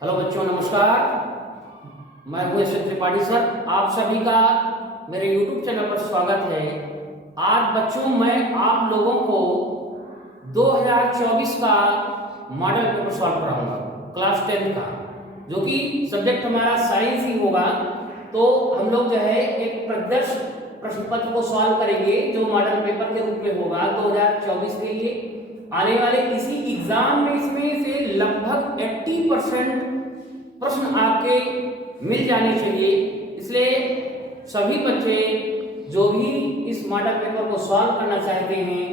Hello बच्चों, नमस्कार। मैं हूँ यशवंत त्रिपाठी सर। आप सभी का मेरे YouTube चैनल पर स्वागत है। आज बच्चों मैं आप लोगों को 2024 का मॉडल पेपर सॉल्व कराऊंगा, क्लास 10 का, जो कि सब्जेक्ट हमारा साइंस ही होगा। तो हम लोग जो है एक प्रदर्श प्रश्न पत्र को सॉल्व करेंगे, जो मॉडल पेपर के रूप में होगा 2024 के लिए आने वाले किसी एग्जाम में। इसमें से लगभग 80% प्रश्न आपके मिल जाने चाहिए। इसलिए सभी बच्चे जो भी इस मॉडल पेपर को सॉल्व करना चाहते हैं,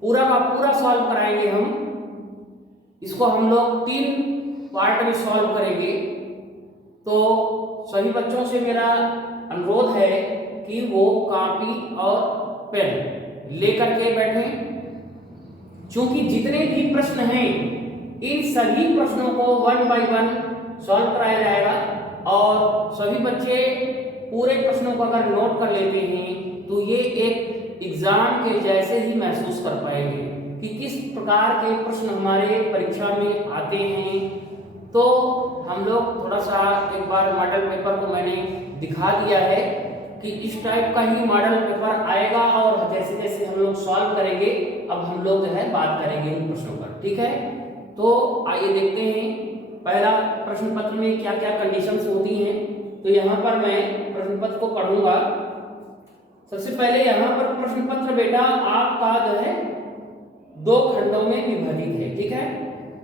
पूरा का पूरा सॉल्व कराएंगे हम। इसको हम लोग 3 पार्ट में सॉल्व करेंगे। तो सभी बच्चों से मेरा अनुरोध है कि वो कॉपी और पेन लेकर के बैठें, क्योंकि जितने भी प्रश्न हैं इन सभी प्रश्नों को 1 बाय 1 सॉल्व कराया जाएगा। और सभी बच्चे पूरे प्रश्नों को अगर नोट कर लेते हैं तो ये एक एग्जाम के जैसे ही महसूस कर पाएंगे कि किस प्रकार के प्रश्न हमारे परीक्षा में आते हैं। तो हम लोग थोड़ा सा एक बार मॉडल पेपर को मैंने दिखा दिया है कि इस टाइप का ही मॉडल पेपर आएगा, और जैसे जैसे हम लोग सॉल्व करेंगे अब हम लोग जो है बात करेंगे उन प्रश्नों पर। ठीक है, तो आइए देखते हैं पहला प्रश्न पत्र में क्या क्या कंडीशंस होती हैं। तो यहाँ पर मैं प्रश्न पत्र को पढ़ूंगा। सबसे पहले यहाँ पर प्रश्न पत्र बेटा आपका जो है 2 खंडों में विभाजित है। ठीक है,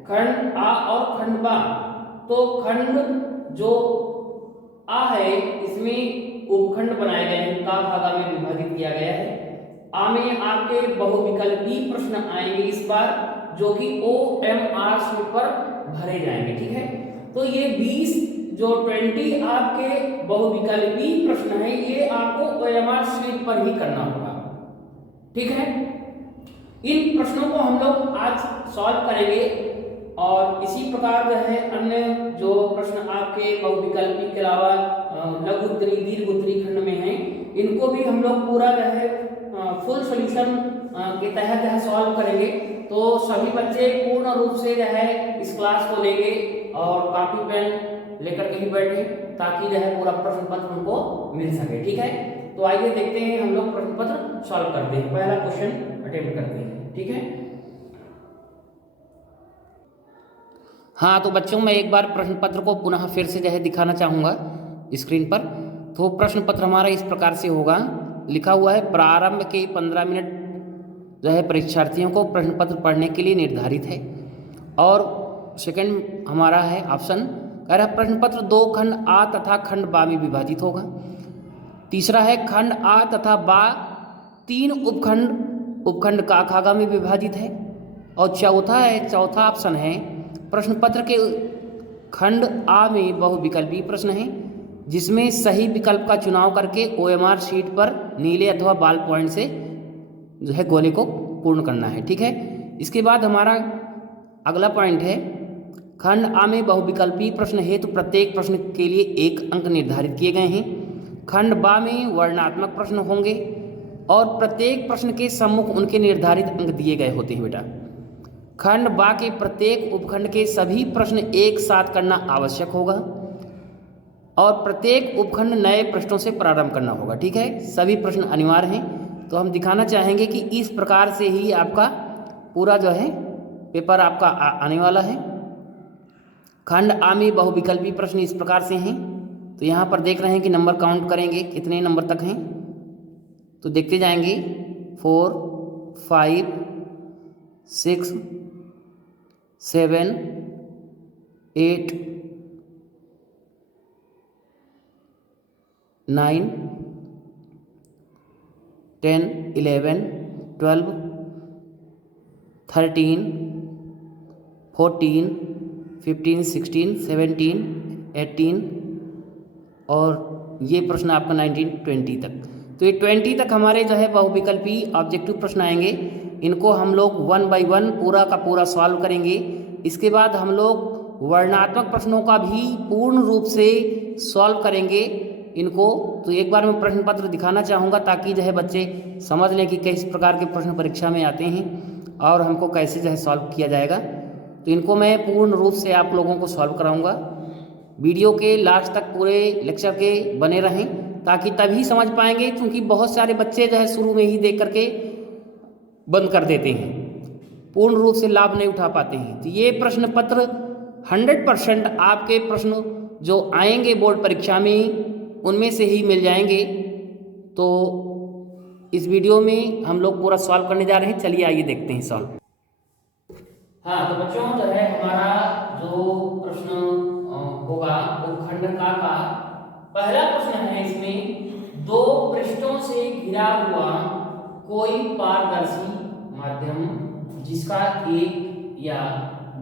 खंड आ और खंड बा। तो खंड जो आ है इसमें उपखंड बनाए गए हैं, का भागा में विभाजित किया गया है। आ में आपके बहुविकल्पी प्रश्न आएंगे इस बार, जो कि OMR शीट पर भरे जाएंगे। ठीक है, तो ये 20 जो 20 आपके बहुविकल्पी प्रश्न है ये आपको OMR शीट पर ही करना होगा। ठीक है, इन प्रश्नों को हम लोग आज सॉल्व करेंगे, और इसी प्रकार जो है अन्य जो प्रश्न आपके बहुविकल्पी के अलावा लघु उत्तरी दीर्घ उत्तरी खंड में हैं, इनको भी हम लोग पूरा जो है फुल सॉल्यूशन के तहत जो है सॉल्व करेंगे। तो सभी बच्चे पूर्ण रूप से जो है इस क्लास को लेंगे और कॉपी पेन लेकर के ही बैठे, ताकि जो है पूरा प्रश्न पत्र उनको मिल सके। ठीक है, तो आइए देखते हैं हम लोग प्रश्न पत्र सॉल्व करते हैं, पहला क्वेश्चन अटेम्प्ट करते हैं। ठीक है, हाँ तो बच्चों मैं एक बार प्रश्न पत्र को पुनः फिर से जो है दिखाना चाहूँगा स्क्रीन पर। तो प्रश्न पत्र हमारा इस प्रकार से होगा। लिखा हुआ है प्रारंभ के 15 मिनट जो है परीक्षार्थियों को प्रश्न पत्र पढ़ने के लिए निर्धारित है। और सेकंड हमारा है ऑप्शन, कह रहा है प्रश्न पत्र 2 खंड आ तथा खंड बा में विभाजित होगा। तीसरा है खंड आ तथा बा 3 उपखंड का खागा में विभाजित है। और चौथा ऑप्शन है प्रश्न पत्र के खंड आ में बहुविकल्पी प्रश्न है, जिसमें सही विकल्प का चुनाव करके OMR शीट पर नीले अथवा बाल पॉइंट से जो है गोले को पूर्ण करना है। ठीक है, इसके बाद हमारा अगला पॉइंट है खंड आ में बहुविकल्पी प्रश्न हेतु प्रत्येक प्रश्न के लिए 1 अंक निर्धारित किए गए हैं। खंड बा में वर्णनात्मक प्रश्न होंगे और प्रत्येक प्रश्न के सम्मुख उनके निर्धारित अंक दिए गए होते हैं बेटा। खंड बा के प्रत्येक उपखंड के सभी प्रश्न एक साथ करना आवश्यक होगा, और प्रत्येक उपखंड नए प्रश्नों से प्रारंभ करना होगा। ठीक है, सभी प्रश्न अनिवार्य हैं। तो हम दिखाना चाहेंगे कि इस प्रकार से ही आपका पूरा जो है पेपर आपका आने वाला है। खंड आ में बहुविकल्पी प्रश्न इस प्रकार से हैं। तो यहाँ पर देख रहे हैं कि नंबर काउंट करेंगे कितने नंबर तक हैं, तो देखते जाएंगे 4 5 6 7 8 9 10 11 12 13 14 15 16 17 18 और ये प्रश्न आपका 19 20 तक। तो ये 20 तक हमारे जो है बहुविकल्पी ऑब्जेक्टिव प्रश्न आएंगे। इनको हम लोग 1 बाय 1 पूरा का पूरा सॉल्व करेंगे। इसके बाद हम लोग वर्णनात्मक प्रश्नों का भी पूर्ण रूप से सॉल्व करेंगे इनको। तो एक बार मैं प्रश्न पत्र दिखाना चाहूँगा, ताकि जो है बच्चे समझ लें कि किस प्रकार के प्रश्न परीक्षा में आते हैं और हमको कैसे जो है सॉल्व किया जाएगा। तो इनको मैं पूर्ण रूप से आप लोगों को सॉल्व कराऊंगा। वीडियो के लास्ट तक पूरे लेक्चर के बने रहें ताकि तभी समझ पाएंगे, क्योंकि बहुत सारे बच्चे जो है शुरू में ही देख करके बंद कर देते हैं, पूर्ण रूप से लाभ नहीं उठा पाते हैं। तो ये प्रश्न पत्र 100% आपके प्रश्न जो आएंगे बोर्ड परीक्षा में उनमें से ही मिल जाएंगे। तो इस वीडियो में हम लोग पूरा सॉल्व करने जा रहे हैं। चलिए आइए देखते हैं सॉल्व। हाँ तो बच्चों जो है हमारा जो प्रश्न होगा वो खंड का पहला प्रश्न है। इसमें दो पृष्ठों से घिरा हुआ कोई पारदर्शी माध्यम जिसका एक या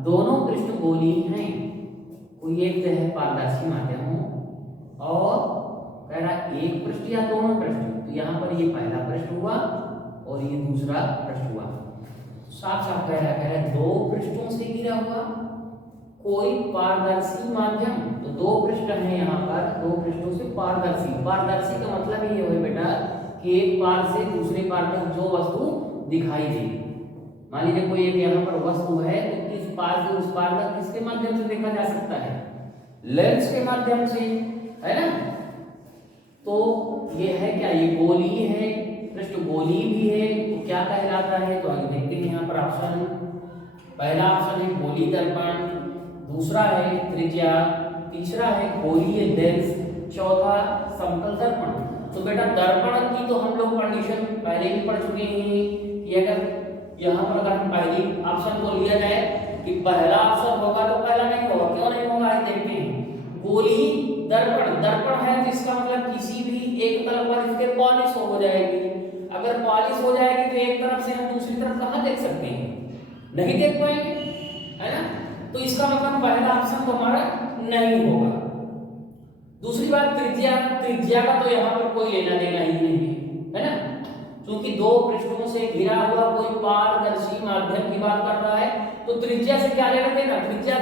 दोनों पृष्ठ गोलीय हैं। कोई एक जो है पारदर्शी माध्यम हो और कह रहा एक पृष्ठ या दोनों पृष्ठ, तो यहाँ पर ये पहला पृष्ठ हुआ और ये दूसरा पृष्ठ हुआ। साफ साफ कह रहा है दो पृष्ठों से घिरा हुआ कोई पारदर्शी माध्यम, तो दो पृष्ठ हैं यहाँ पर, दो पृष्ठों से पारदर्शी। पारदर्शी का मतलब ये है बेटा कि एक पार से दूसरे पार तक जो वस्तु दिखाई दे। मान लीजिए कोई एक यहाँ पर वस्तु है तो किस पार से उस पार तक किसके माध्यम से देखा जा सकता है? लेंस के माध्यम से, है ना। तो ये है क्या? ये गोलीय है, पृष्ठ गोलीय भी है, तो क्या कहलाता है? तो आगे देखते हैं यहाँ पर ऑप्शन। पहला ऑप्शन है गोलीय दर्पण, दूसरा है त्रिज्या, तीसरा है गोलीय लेंस, चौथा समतल दर्पण। तो बेटा दर्पण की तो हम लोग कंडीशन पहले ही पढ़ चुके हैं कि अगर यहाँ पर अगर हम पहली ऑप्शन को लिया जाए कि पहला ऑप्शन होगा तो पहला नहीं होगा। क्यों नहीं होगा? आज देखते हैं। गोलीय दर्पण, दर्पण है तो इसका मतलब किसी भी एक तरफ पर इसके पॉलिश हो जाएगी। अगर पॉलिश हो जाएगी तो एक तरफ से हम दूसरी तरफ कहाँ देख सकते हैं? नहीं देख पाएंगे, है ना। तो इसका मतलब पहला ऑप्शन तो हमारा नहीं होगा। दूसरी बात त्रिज्या, त्रिज्या का तो यहाँ पर कोई लेना देना ही नहीं है ना, क्योंकि दो पृष्ठों से घिरा हुआ कोई पारदर्शी माध्यम की बात कर रहा है, तो त्रिज्या से क्या लेना देना? त्रिज्या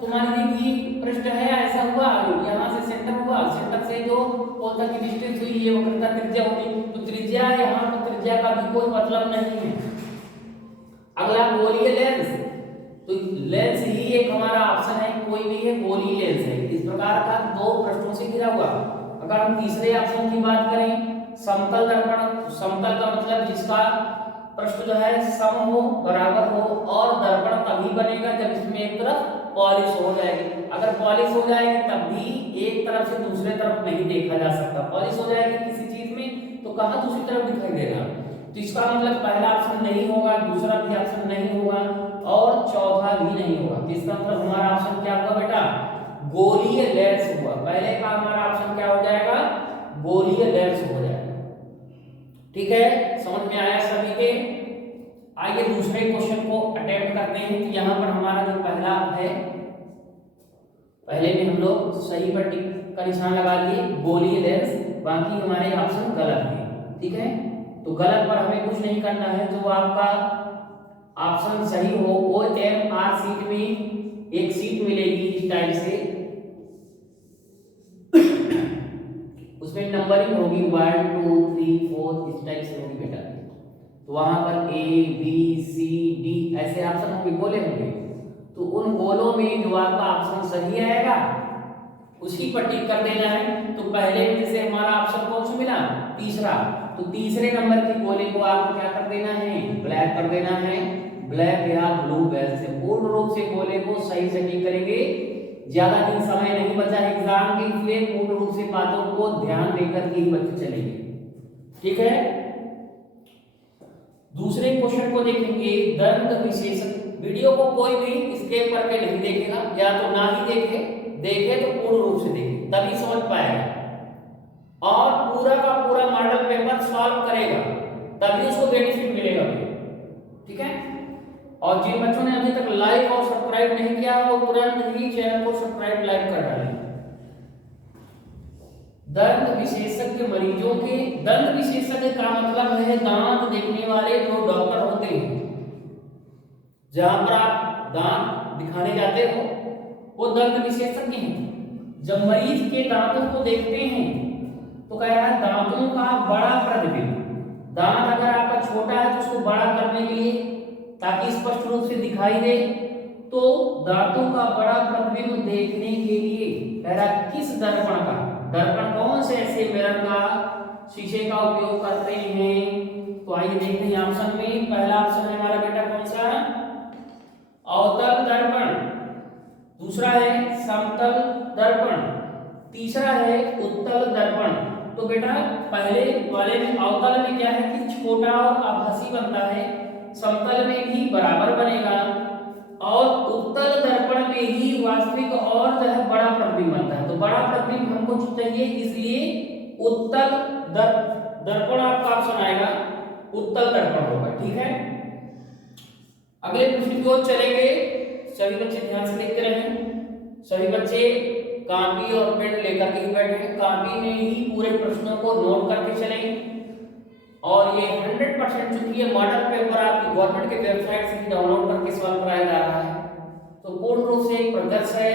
तो मान लीजिए कि पृष्ठ है, ऐसा हुआ यहाँ से सेंटर हुआ, सेंटर से जो पोल तक की डिस्टेंस हुई ये वक्रता त्रिज्या होगी, तो त्रिज्या यहाँ पर त्रिज्या का भी कोई मतलब नहीं है। अगला गोलीय लेंस, तो लेंस ही एक हमारा ऑप्शन है, कोई भी है गोलीय लेंस है, इस प्रकार का दो पृष्ठों से घिरा हुआ। अगर हम तीसरे ऑप्शन की बात करें समतल दर्पण, समतल का मतलब जिसका पृष्ठ जो है सम हो, बराबर हो, और दर्पण तभी बनेगा जब इसमें एक तरफ पॉलिश हो जाएगी। अगर पॉलिश हो जाएगी तब भी एक तरफ से दूसरे तरफ नहीं देखा जा सकता। पॉलिश हो जाएगी किसी चीज में तो कहाँ दूसरी तरफ दिखाई देगा। तो इसका मतलब पहला ऑप्शन नहीं होगा, दूसरा भी ऑप्शन नहीं होगा और चौथा भी नहीं होगा। तो इसका मतलब हमारा ऑप्शन क्या हुआ बेटा? गोलीय लेंस हुआ। पहले का हमारा ऑप्शन क्या हो जाएगा? गोलीय लेंस हो जाएगा। ठीक है, समझ में आया सभी के? आइए दूसरे क्वेश्चन को अटेम्प्ट करते हैं। कि यहाँ पर हमारा जो पहला है, पहले में हम लोग सही पर टिक का निशान लगा लिए गोलीय लेंस, बाकी हमारे ऑप्शन गलत है। ठीक है, तो गलत पर हमें कुछ नहीं करना है। जो आपका ऑप्शन सही हो वो OMR सीट में एक सीट मिलेगी इस टाइप से, उसमें नंबरिंग होगी 1 2 3 4 इस टाइप से होगी बेटा। तो वहां पर A B C D ऐसे ऑप्शन होंगे, गोले होंगे। तो उन गोलों में जो आपका ऑप्शन सही आएगा उसकी पर टिक कर देना है। तो पहले में जैसे हमारा ऑप्शन कौन सा मिला? तीसरा, तो तीसरे नंबर के गोले को आपको क्या कर देना है? ब्लैक कर देना है, ब्लैक या ब्लू बेल से पूर्ण रूप से गोले को सही से टिक करेंगे। ज्यादा दिन समय नहीं बचा एग्जाम के, इसलिए पूर्ण रूप से बातों को ध्यान देकर के ही बच्चे चलेंगे। ठीक है, दूसरे क्वेश्चन को देखेंगे। दंत विशेषक, वीडियो को कोई भी स्किप करके नहीं देखेगा, या तो ना ही देखे तो पूर्ण रूप से देखे तभी समझ पाएगा और पूरा का पूरा मॉडल पेपर सॉल्व करेगा तभी उसको बेनिफिट मिलेगा। ठीक है, और जिन बच्चों ने अभी तक लाइक और सब्सक्राइब नहीं किया वो तुरंत ही चैनल को सब्सक्राइब लाइक कर डालें। दंत विशेषज्ञ मरीजों के, दंत विशेषज्ञ का मतलब है दांत देखने वाले जो डॉक्टर होते हैं। जहां पर आप दांत दिखाने जाते हो वो दंत विशेषज्ञ हैं। जब मरीज के दांतों को देखते हैं तो कह रहा है दांतों का बड़ा प्रतिबिंब। दांत अगर आपका छोटा है तो उसको बड़ा करने के लिए ताकि स्पष्ट रूप से दिखाई दे तो धातु का बड़ा प्रतिबिंब देखने के लिए कह रहा किस दर्पण का, दर्पण कौन से ऐसे मिरर का, शीशे का उपयोग करते हैं। तो आइए देखते हैं ऑप्शन में। पहला ऑप्शन है हमारा बेटा कौन सा, अवतल दर्पण, दूसरा है समतल दर्पण, तीसरा है उत्तल दर्पण। तो बेटा पहले वाले में अवतल में क्या है कि छोटा और आभासी बनता है, समतल में भी बराबर बनेगा, और उत्तल दर्पण में ही वास्तविक और जो है बड़ा प्रतिबिंब बनता है। तो बड़ा प्रतिबिंब हमको चाहिए, इसलिए उत्तल दर्पण आपका ऑप्शन आएगा, उत्तल दर्पण होगा। ठीक है, अगले प्रश्न की ओर चलेंगे। सभी बच्चे ध्यान से देखते रहें। सभी बच्चे कॉपी और पेन लेकर के बैठे हैं, कॉपी में ही पूरे प्रश्नों को नोट करके चलें। और ये 100% चूंकि ये मॉडल पेपर आपकी गवर्नमेंट के वेबसाइट से भी डाउनलोड करके सॉल्व कराया जा रहा है, तो पूर्ण रूप से एक प्रदर्श है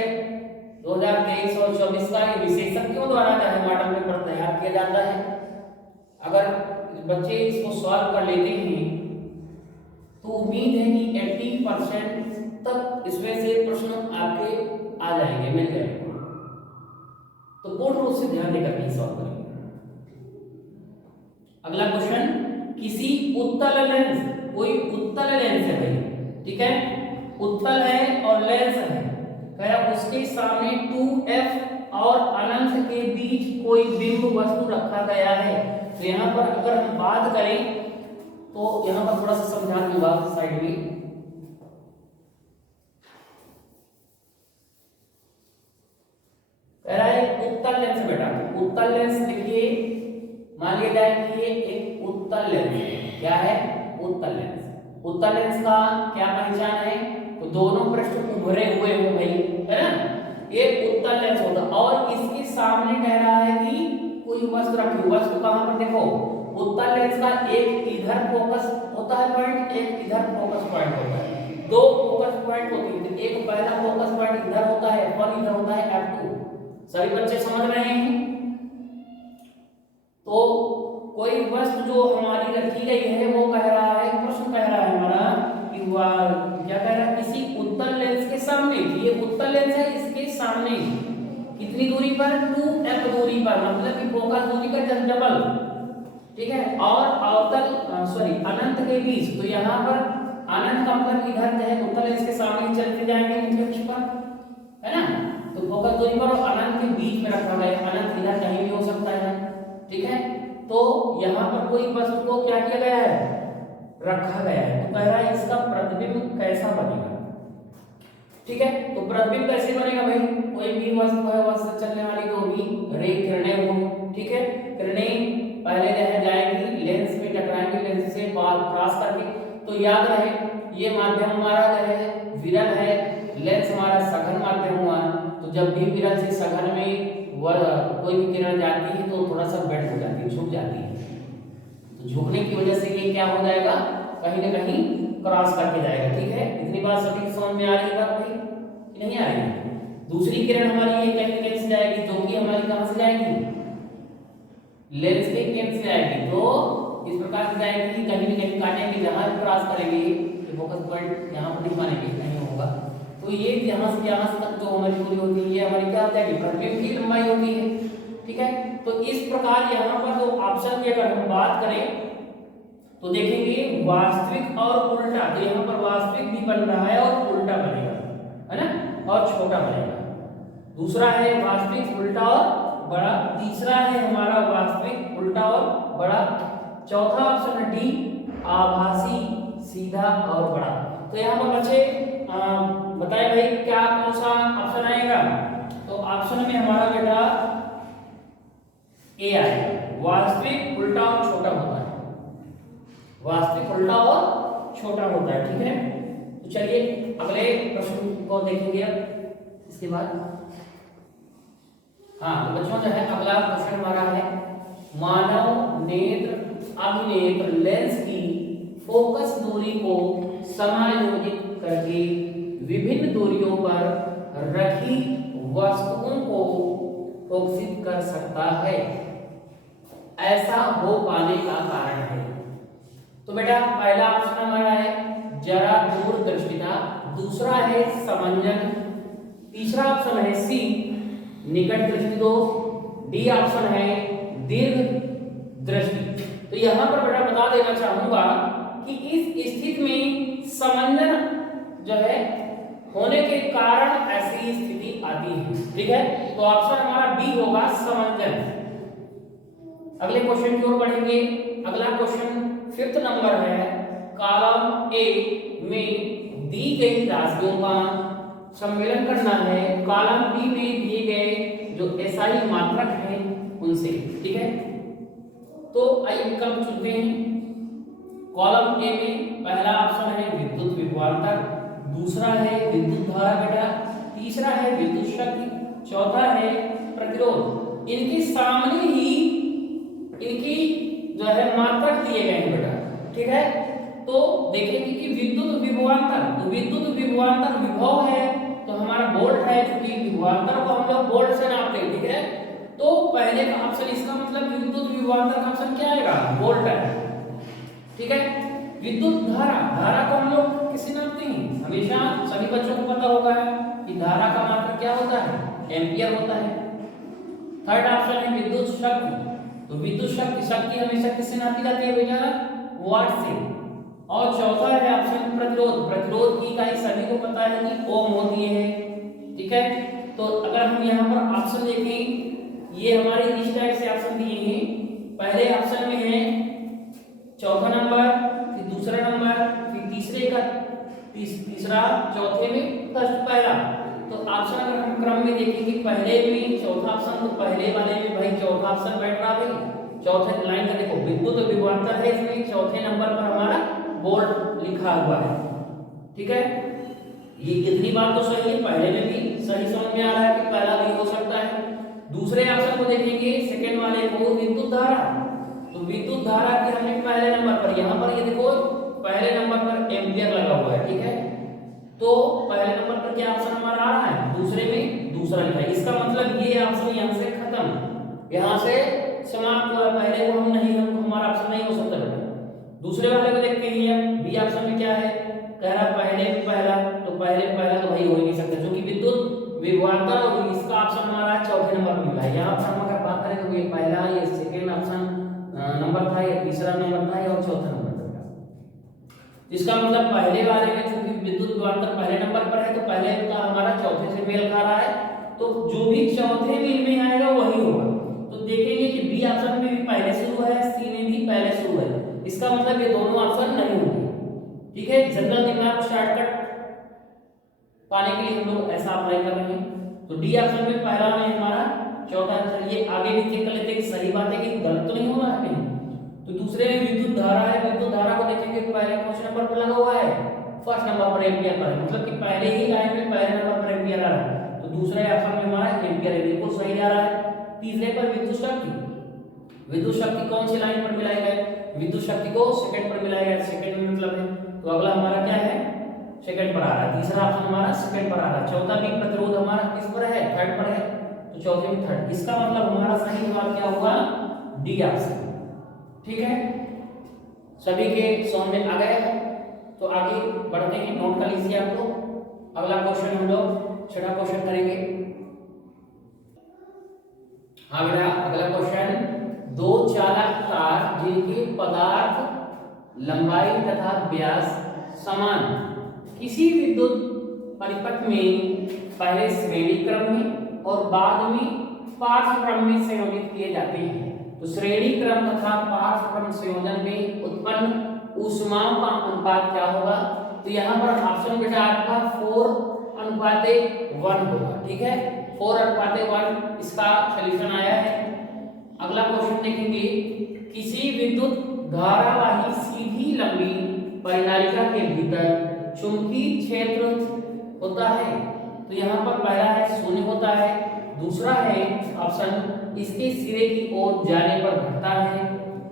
2023 और 24 का ये विशेषज्ञों द्वारा जो है मॉडल पेपर तैयार किया जाता है। अगर बच्चे इसको सॉल्व कर लेते हैं तो उम्मीद है कि 80% तक इसमें से प्रश्न आपके आ जाएंगे, मिल जाएंगे। तो पूर्ण रूप से ध्यान देकर के सॉल्व करेंगे। अगला क्वेश्चन, किसी उत्तल लेंस, कोई उत्तल लेंस है भाई, ठीक है, उत्तल है और लेंस है, कह उसके सामने 2f और अनंत के बीच कोई बिंब वस्तु रखा गया है। तो यहाँ पर अगर हम बात करें तो यहाँ पर थोड़ा सा समझा दूंगा साइड में। कह रहा है उत्तल लेंस बेटा, उत्तल लेंस देखिए, मान लिया जाए कि ये एक उत्तल लेंस है। क्या है? उत्तल लेंस। उत्तल लेंस का क्या पहचान है? तो दोनों पृष्ठ उभरे हुए हो भाई, है ना, ये उत्तल लेंस होता। और इसके सामने कह रहा है कि कोई वस्तु रखी, वस्तु कहां पर देखो, उत्तल लेंस का एक इधर फोकस होता है पॉइंट, एक इधर फोकस पॉइंट होता है, दो फोकस पॉइंट होती है। एक पहला फोकस पॉइंट इधर होता है और इधर होता है F2। सभी बच्चे समझ रहे हैं? तो कोई वस्तु जो हमारी रखी गई है वो कह रहा है, प्रश्न कह रहा है हमारा कि वह क्या कह रहा है, किसी उत्तल लेंस के सामने, ये उत्तल लेंस है, इसके सामने कितनी दूरी पर, 2f दूरी पर, मतलब कि फोकस दूरी का जस्ट डबल, ठीक है, और अवतल सॉरी अनंत के बीच। तो यहाँ पर अनंत का मतलब इधर जो है उत्तल लेंस के सामने चलते जाएंगे मुख्य अक्ष पर, है ना, तो फोकस दूरी पर और अनंत के बीच में रखा गया, अनंत इधर कहीं भी हो सकता है, ठीक है। तो यहाँ पर कोई वस्तु को क्या किया गया है, रखा गया है। तो कह रहा है इसका प्रतिबिंब कैसा बनेगा, ठीक है। तो प्रतिबिंब कैसे बनेगा भाई, कोई भी वस्तु है, वस्तु चलने वाली तो भी रे किरणें हो, ठीक है, किरणें पहले रह जाएंगी, लेंस में टकराएंगे, लेंस से क्रॉस करके। तो याद रहे ये माध्यम हमारा जो है विरल है, लेंस हमारा सघन माध्यम हुआ। तो जब भी विरल से सघन में कोई भी किरण जाती है तो थोड़ा सा बेंड हो जाती है, झुक जाती है। तो झुकने की वजह से ये क्या हो जाएगा, कहीं ना कहीं क्रॉस करके जाएगा, ठीक है। इतनी बात सभी समझ में आ रही है बात भाई कि नहीं आ रही है? दूसरी किरण हमारी ये कहीं ना कहीं से जाएगी, जो कि हमारी कहां से जाएगी, लेंस के केंद्र से आएगी। तो इस प्रकार से जाएगी कि कहीं ना कहीं काटेंगे, जहां क्रॉस करेंगे फोकस पॉइंट यहाँ पर नहीं मानेंगे, नहीं होगा। तो ये यहाँ से तक जो हमारी पूरी होती है, ये हमारी क्या होता है, प्रतिबिंब की लंबाई होती है, ठीक है। तो इस प्रकार यहाँ पर जो ऑप्शन की अगर हम बात करें तो देखेंगे वास्तविक और उल्टा। तो यहाँ पर वास्तविक भी बन रहा है और उल्टा बनेगा, है ना, और छोटा बनेगा। दूसरा है वास्तविक उल्टा और बड़ा, तीसरा है हमारा वास्तविक उल्टा और बड़ा, चौथा ऑप्शन है डी आभासी सीधा और बड़ा। तो यहाँ पर बच्चे बताए भाई क्या कौन सा ऑप्शन आएगा? तो ऑप्शन में हमारा बेटा ए आएगा, वास्तविक उल्टा और छोटा होता है, वास्तविक उल्टा और छोटा होता है, ठीक है। तो चलिए अगले प्रश्न को देखेंगे अब इसके बाद। हाँ तो बच्चों जो है अगला प्रश्न हमारा है, मानव नेत्र अभिनेत्र लेंस की फोकस दूरी को समायोजित करके विभिन्न दूरियों पर रखी वस्तुओं को फोकसित कर सकता है, ऐसा हो पाने का कारण है। तो बेटा पहला ऑप्शन हमारा है जरा दूरदर्शिता, दूसरा है समंजन, तीसरा ऑप्शन है सी निकट दृष्टि दोष, डी ऑप्शन है दीर्घ दृष्टि। तो यहां पर बेटा बता देना चाहूंगा कि इस स्थिति में समंजन जो है होने के कारण ऐसी स्थिति आती है। ठीक है, तो ऑप्शन हमारा बी होगा समंजन। अगले क्वेश्चन की ओर बढ़ेंगे। अगला क्वेश्चन 5th नंबर है, कॉलम ए में दी गई राशियों का सम्मेलन करना है कॉलम बी में दिए गए जो एसआई मात्रक हैं उनसे। ठीक है, तो आइए विकल्प चुनते हैं। कॉलम ए में पहला ऑप्शन है विद्युत विभवांतर, दूसरा है विद्युत धारा बेटा, तीसरा है विद्युत शक्ति, चौथा है प्रतिरोध। इनके सामने ही इनकी जो है मात्रक दिए गए हैं बेटा। ठीक है, तो देखेंगे कि विद्युत विभवांतर, तो विद्युत विभवांतर विभव है तो हमारा वोल्ट है, क्योंकि विभवांतर को हम लोग वोल्ट से नापते हैं। ठीक है, तो पहले का ऑप्शन, इसका मतलब विद्युत विभवांतर का ऑप्शन क्या आएगा, वोल्ट है। ठीक है, विद्युत धारा, धारा को हम लोग किससे नापते हैं, हमेशा सभी बच्चों को पता होगा कि धारा का मात्रक क्या होता है, एम्पियर होता है। थर्ड ऑप्शन है विद्युत शक्ति, तो विद्युत शक्ति हमेशा किससे नापी जाती है बेटा, वाट से। और चौथा है ऑप्शन प्रतिरोध, प्रतिरोध की इकाई सभी को पता है कि ओम होती है। ठीक है, तो अगर हम यहाँ पर ऑप्शन देखें, ये हमारे इस टाइप से ऑप्शन दिए हैं। पहले ऑप्शन में है चौथा नंबर, फिर दूसरा नंबर, फिर तीसरे का तीसरा, चौथे में फर्स्ट पहला। तो ऑप्शन अगर हम क्रम में देखेंगे, पहले में चौथा ऑप्शन, तो पहले वाले में भाई चौथा ऑप्शन बैठ रहा है। चौथे लाइन का देखो विद्युत विभवांतर है, इसमें चौथे नंबर पर हमारा वोल्ट लिखा हुआ है। ठीक है, ये इतनी बात तो सही है, पहले में भी सही समझ में आ रहा है कि पहला भी हो सकता है। दूसरे ऑप्शन को देखेंगे, सेकंड वाले को विद्युत धारा, तो विद्युत धारा की हमने पहले नंबर पर, यहाँ पर ये देखो पहले नंबर पर एम्पियर लगा हुआ है। ठीक है, तो पहले नंबर पर क्या ऑप्शन हमारा आ रहा है, दूसरे में दूसरा लिखा है। इसका मतलब ये ऑप्शन यहाँ से खत्म, यहाँ से समाप्त हुआ। पहले को हम नहीं, हमको हमारा ऑप्शन नहीं हो सकता। दूसरे वाले को देखते हैं, बी ऑप्शन में क्या है, कह रहा पहले में पहला, तो पहले में पहला तो वही हो ही नहीं सकता, क्योंकि विद्युत विभवांतर और इसका ऑप्शन हमारा चौथे नंबर पर मिला है। यहाँ पर हम अगर बात करें तो ये पहला, ये सेकंड ऑप्शन नंबर था, ये तीसरा नंबर था, और चौथा नंबर था। इसका मतलब पहले वाले में चूंकि विद्युत विभवांतर पहले नंबर पर है, तो पहले का हमारा चौथे से मेल खा रहा है, तो जो भी चौथे मील में आएगा वही होगा। तो देखेंगे कि बी ऑप्शन में भी पहले शुरू है, सी में भी पहले शुरू है, इसका मतलब ये दोनों ऑप्शन नहीं होंगे। ठीक है, जनरल दिमाग शॉर्टकट पाने के लिए हम लोग ऐसा अप्लाई कर रहे हैं। तो डी ऑप्शन में पहला में हमारा चौथा आंसर। ये आगे भी चेक कर लेते हैं कि सही बात है कि गलत तो नहीं हो रहा है कहीं। तो दूसरे में विद्युत धारा है, विद्युत धारा को देखेंगे पहले क्वेश्चन नंबर पर लगा हुआ है, फर्स्ट नंबर पर एम्पियर पर है, मतलब कि पहले ही लाइन में पहले नंबर पर एम्पियर आ रहा है, तो दूसरे ऑप्शन में हमारा एम्पियर है, बिल्कुल सही जा रहा है। तीसरे पर विद्युत शक्ति, विद्युत शक्ति कौन सी लाइन पर मिलाया गया, विद्युत शक्ति को सेकंड पर मिलाया गया, सेकंड में मतलब है, तो अगला हमारा क्या है, सेकंड पर आ रहा है। तीसरा ऑप्शन हमारा सेकंड पर आ रहा है। चौथा भी प्रतिरोध हमारा किस पर है, थर्ड पर है, तो चौथे में थर्ड। इसका मतलब हमारा सही जवाब क्या होगा, डी ऑप्शन। ठीक है, सभी के समझ में आ गया है, तो आगे बढ़ते हैं, नोट कर लीजिए आप लोग। अगला क्वेश्चन हम लोग छठा क्वेश्चन करेंगे। हाँ बेटा, अगला क्वेश्चन, दो चालक तार जिनके पदार्थ लंबाई तथा व्यास समान किसी विद्युत परिपथ में पहले श्रेणी क्रम में और बाद में पार्श्व क्रम में संयोजित किए जाते हैं, तो श्रेणी क्रम तथा पार्श्व क्रम संयोजन में उत्पन्न ऊष्माओं का अनुपात क्या होगा। तो यहाँ पर ऑप्शन बेटा आपका 4:1 होगा। ठीक है, 4:1 इसका सॉल्यूशन आया है। अगला क्वेश्चन देखेंगे, किसी विद्युत धारावाही सीधी लंबी परिनालिका के भीतर चुंबकीय क्षेत्र होता है, तो यहाँ पर पहला है 0 होता है, दूसरा है ऑप्शन इसके सिरे की ओर जाने पर घटता है,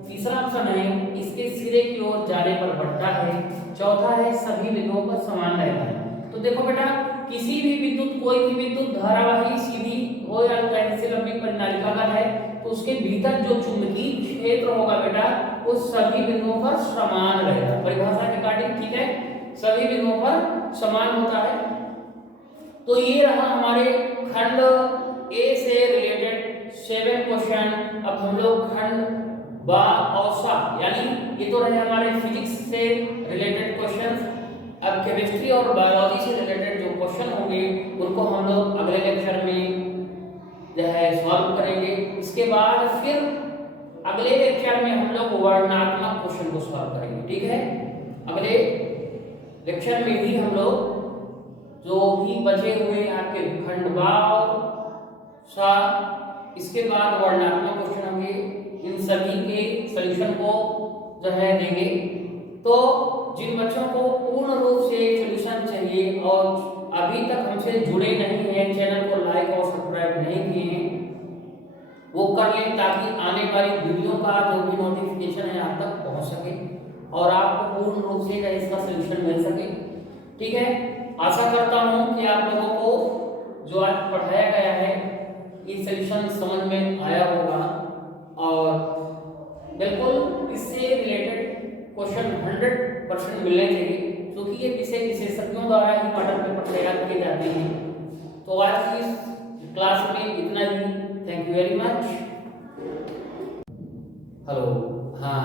तीसरा ऑप्शन है इसके सिरे की ओर जाने पर बढ़ता है, चौथा है सभी बिंदुओं पर समान रहता है। तो देखो बेटा, किसी भी विद्युत, कोई भी विद्युत धारावाही सीधी हो या कैसे लंबी परिनालिका का है, तो उसके भीतर जो चुंबकीय क्षेत्र होगा बेटा, वो सभी बिंदुओं पर समान रहेगा, परिभाषा के अकॉर्डिंग। ठीक है, सभी बिंदुओं पर समान होता है। तो ये रहा हमारे खंड ए से रिलेटेड 7 क्वेश्चन। अब हम लोग खंड बा और सा यानी ये तो रहे हमारे फिजिक्स से रिलेटेड क्वेश्चंस। अब केमिस्ट्री और बायोलॉजी से रिलेटेड जो क्वेश्चन होंगे उनको हम लोग अगले लेक्चर में जो है सॉल्व करेंगे। इसके बाद फिर अगले लेक्चर में हम लोग वर्णनात्मक क्वेश्चन को सॉल्व करेंगे, ठीक है। अगले लेक्चर में भी हम लोग जो भी बचे हुए आपके खंड बा और सा, इसके बाद वर्णनात्मक क्वेश्चन होंगे, इन सभी के सॉल्यूशन को जो है देंगे। तो जिन बच्चों को पूर्ण रूप से सॉल्यूशन चाहिए और अभी तक हमसे जुड़े नहीं हैं, चैनल को लाइक और सब्सक्राइब नहीं किए हैं, वो कर लें ताकि आने वाली वीडियो का जो भी नोटिफिकेशन है आप तक पहुंच सके और आपको पूर्ण रूप से इसका सॉल्यूशन मिल सके, ठीक है। आशा करता हूं कि आप लोगों को जो आज पढ़ाया गया है ये सॉल्यूशन समझ में आया होगा और बिल्कुल इससे रिलेटेड क्वेश्चन 100% मिलने चाहिए, क्योंकि ये विषय विशेषज्ञों द्वारा ही मॉडल पेपर तैयार किए जाते हैं। तो आज की इस क्लास में इतना ही। Thank you very much. Hello, हाँ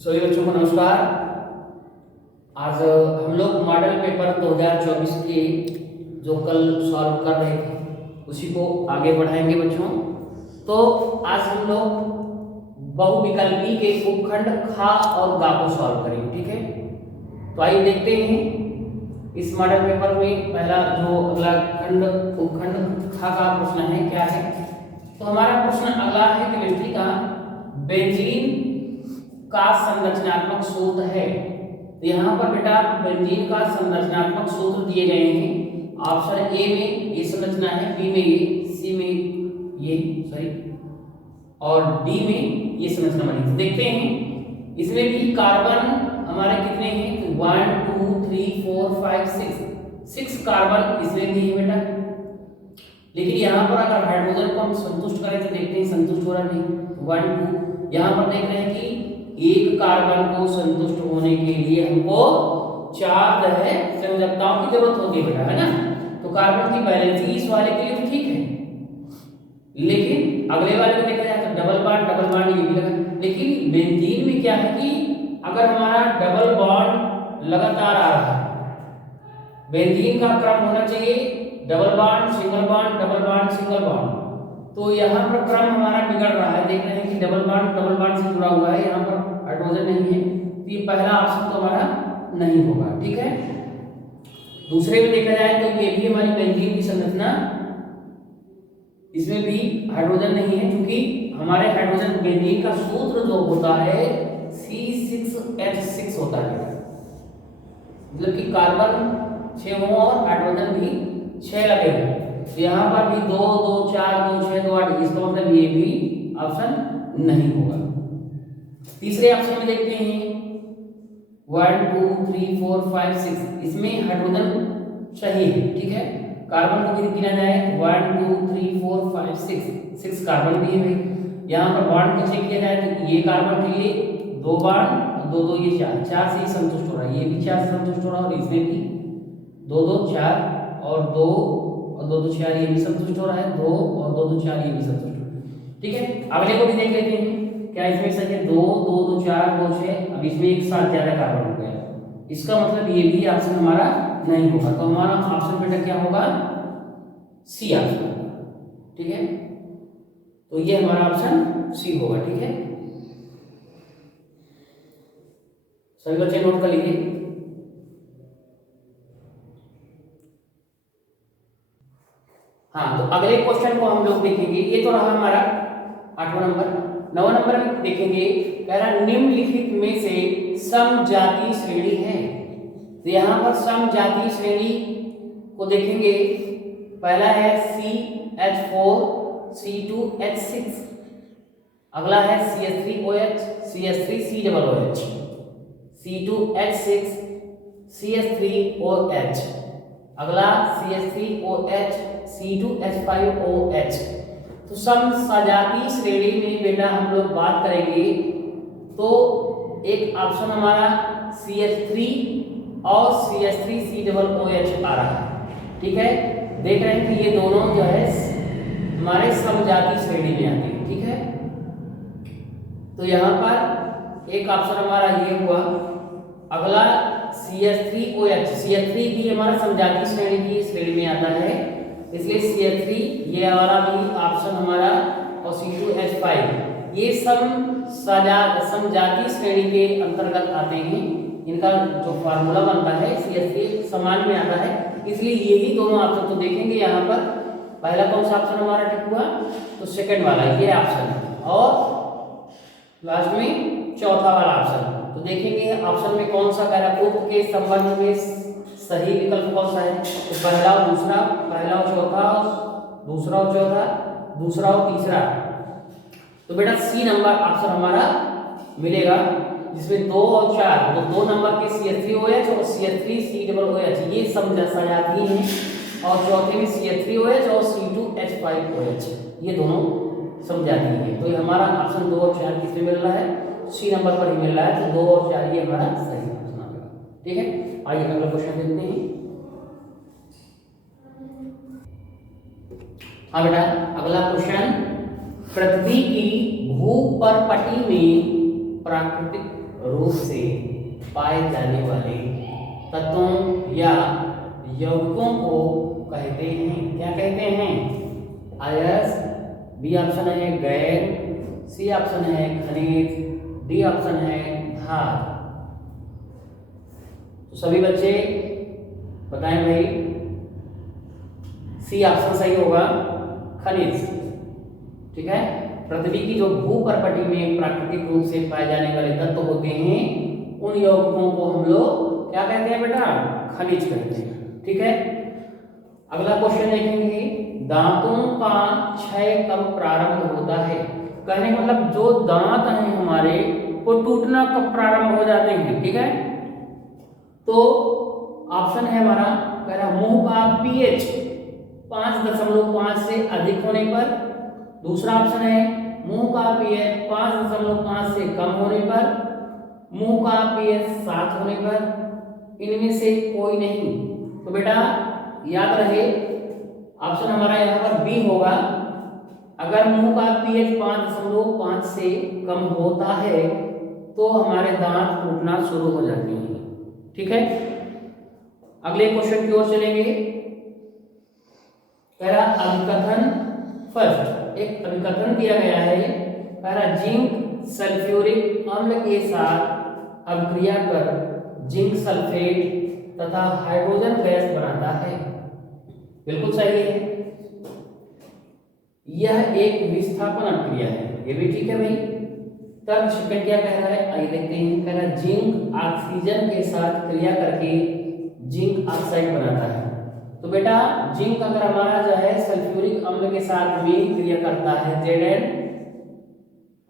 सभी बच्चों को नमस्कार। आज हम लोग मॉडल पेपर 2024 के जो कल सॉल्व कर रहे थे उसी को आगे बढ़ाएंगे बच्चों। तो आज हम लोग बहुविकल्पी के उपखंड खा और गा को सॉल्व करेंगे, ठीक है। तो आइए देखते हैं इस मॉडल पेपर में पहला जो अगला खंड उपखंड खा का प्रश्न है क्या है। तो हमारा प्रश्न अगला है केमिस्ट्री का, बेंजीन का संरचनात्मक सूत्र है। तो यहाँ पर बेटा बेंजीन का संरचनात्मक सूत्र दिए गए हैं। ऑप्शन ए में ये संरचना है, बी में ये, सी में ये, सॉरी, और डी में ये संरचना बनी। देखते हैं इसमें भी कार्बन हमारे कितने हैं, 1 2 3 4 5 6 कार्बन इसमें भी है बेटा। लेकिन यहाँ पर अगर हाइड्रोजन को हम संतुष्ट करें तो देखते हैं संतुष्ट हो रहा नहीं। 1 2 यहाँ पर देख रहे हैं कि एक कार्बन को संतुष्ट होने के लिए हमको 4 जो है संयोजकताओं की जरूरत होती है बेटा, है ना। तो कार्बन की वैलेंसी इस वाले के लिए तो ठीक है, लेकिन अगले वाले में देखा जाए तो डबल बॉन्ड ये भी लगा। लेकिन बेंजीन में क्या है कि अगर हमारा डबल बॉन्ड लगातार आ रहा है, बेंजीन का क्रम होना चाहिए double bond single bond double bond single bond. तो यहाँ पर क्रम हमारा बिगड़ रहा है, देख रहे हैं कि डबल बॉन्ड से जुड़ा हुआ है, यहाँ पर हाइड्रोजन नहीं है, तो ये पहला ऑप्शन तो हमारा नहीं होगा, ठीक है। दूसरे में देखा जाए तो ये भी हमारी बेंजीन की संरचना, इसमें भी हाइड्रोजन नहीं है, क्योंकि हमारे हाइड्रोजन बेंजीन का सूत्र जो होता है C6H6 होता है, मतलब कि कार्बन 6 हो और हाइड्रोजन भी 6 लगे हुए। तो यहाँ पर भी 2 2 4 2 6 2 8, इसका मतलब ये भी ऑप्शन नहीं होगा। तीसरे ऑप्शन में देखते हैं 1 2 3 4 5 6, इसमें हाइड्रोजन सही है, ठीक है। कार्बन को भी गिना जाए 1 2 3 4 5 6 कार्बन भी है भाई। यहाँ पर बॉन्ड को चेक किया जाए तो ये कार्बन के लिए 2 बॉन्ड, 2 2 ये 4 से ही संतुष्ट हो रहा है, ये भी 4 से संतुष्ट हो रहा है और इसमें भी 2 2 4 और 2 और 2 2 4 ये भी संतुष्ट हो रहा है, 2 और 2 2 4 ये भी संतुष्ट हो रहा है, ठीक है। अगले को भी देख लेते हैं क्या इसमें सही है, 2 2 2 4 2 6, अब इसमें एक साथ ज्यादा कार्बन हो गया, इसका मतलब ये भी ऑप्शन हमारा नहीं होगा। तो हमारा ऑप्शन बेटा क्या होगा, सी ऑप्शन होगा, ठीक है। तो ये हमारा ऑप्शन सी होगा, ठीक है। सभी बच्चे नोट कर लीजिए। हाँ, तो अगले क्वेश्चन को हम लोग देखेंगे, ये तो रहा हमारा 8वां नंबर। 9वां नंबर में देखेंगे, कह रहा निम्नलिखित में से समजातीय श्रेणी है। तो यहाँ पर समजातीय श्रेणी को देखेंगे, पहला है CH4 C2H6, अगला है CH3OH CH3COOH, C2H6 CH3OH, अगला CH3OH C2H5OH। तो समजातीय श्रेणी में बेटा हम लोग बात करेंगे तो एक ऑप्शन हमारा CH3 और CH3COOH आ रहा है। ठीक है, देख रहे हैं कि ये दोनों जो है हमारे समजातीय श्रेणी में आते हैं। ठीक है, तो यहाँ पर एक ऑप्शन हमारा ये हुआ। अगला CH3OH, CH3 भी हमारा समजातीय श्रेणी की श्रेणी में आता है, इसलिए CH3 ये हमारा भी ऑप्शन हमारा, और C2H5 ये समजातीय श्रेणी के अंतर्गत आते हैं। इनका जो फार्मूला बनता है CH3 समान में आता है, इसलिए ये ही दोनों ऑप्शन तो देखेंगे। यहाँ पर पहला कौन सा ऑप्शन हमारा टिक हुआ, तो सेकंड वाला ये ऑप्शन है, और लास्ट में चौथा वाला ऑप्शन। तो देखेंगे ऑप्शन में कौन सा कह रहा है, उक्त के संबंध में सही विकल्प कौन सा है। तो पहला और दूसरा, पहला और चौथा, दूसरा और चौथा, दूसरा और तीसरा। तो बेटा सी नंबर ऑप्शन हमारा मिलेगा, जिसमें 2 और 4, तो 2 नंबर के CH3OH और CH3COOH ये समजातीय हैं, और चौथे में CH3OH और C2H5OH ये दोनों समजातीय हैं। तो ये हमारा ऑप्शन 2 और 4 किसमें मिल रहा है, सी नंबर पर ही मिल रहा है। तो 2 और 4 ये हमारा सही ऑप्शन आ गया। ठीक है, आइए अगला क्वेश्चन देखते हैं। हाँ बेटा, अगला क्वेश्चन, पृथ्वी की भूपर्पटी में प्राकृतिक रूप से पाए जाने वाले तत्वों या यौगिकों को कहते हैं, क्या कहते हैं, आयस, बी ऑप्शन है गैर, सी ऑप्शन है खनिज, डी ऑप्शन है धातु। तो सभी बच्चे बताएं भाई, सी ऑप्शन सही होगा, खनिज। ठीक है, पृथ्वी की जो भूपर्पटी में प्राकृतिक रूप से पाए जाने वाले तत्व होते हैं, उन यौगिकों को हम लोग क्या कहते हैं बेटा, खनिज कहते हैं। ठीक है, अगला क्वेश्चन देखेंगे, दांतों का क्षय कब प्रारंभ होता है। कहने का मतलब जो दांत हैं हमारे वो टूटना कब प्रारंभ हो जाते हैं। ठीक है, तो ऑप्शन है हमारा, कह रहा मुंह का pH 5.5 से अधिक होने पर, दूसरा ऑप्शन है मुंह का pH 5.5 से कम होने पर, मुंह का pH 7 होने पर, इनमें से कोई नहीं। तो बेटा याद रहे ऑप्शन हमारा यहाँ पर बी होगा। अगर मुंह का pH 5.5 से कम होता है तो हमारे दांत टूटना शुरू हो जाते हैं। ठीक है, अगले क्वेश्चन की ओर चलेंगे। कह रहा अभिकथन फर्स्ट, एक अभिकथन दिया गया है, कह रहा जिंक सल्फ्यूरिक अम्ल के साथ अभिक्रिया कर जिंक सल्फेट तथा हाइड्रोजन गैस बनाता है। बिल्कुल सही है, यह एक विस्थापन अभिक्रिया है, ये भी ठीक है भाई। तर्क सेकंड क्या कह रहा है, आइए देखते हैं। कह रहा जिंक ऑक्सीजन के साथ क्रिया करके जिंक ऑक्साइड बनाता है। तो बेटा जिंक अगर हमारा जो है सल्फ्यूरिक अम्ल के साथ में क्रिया करता है Zn,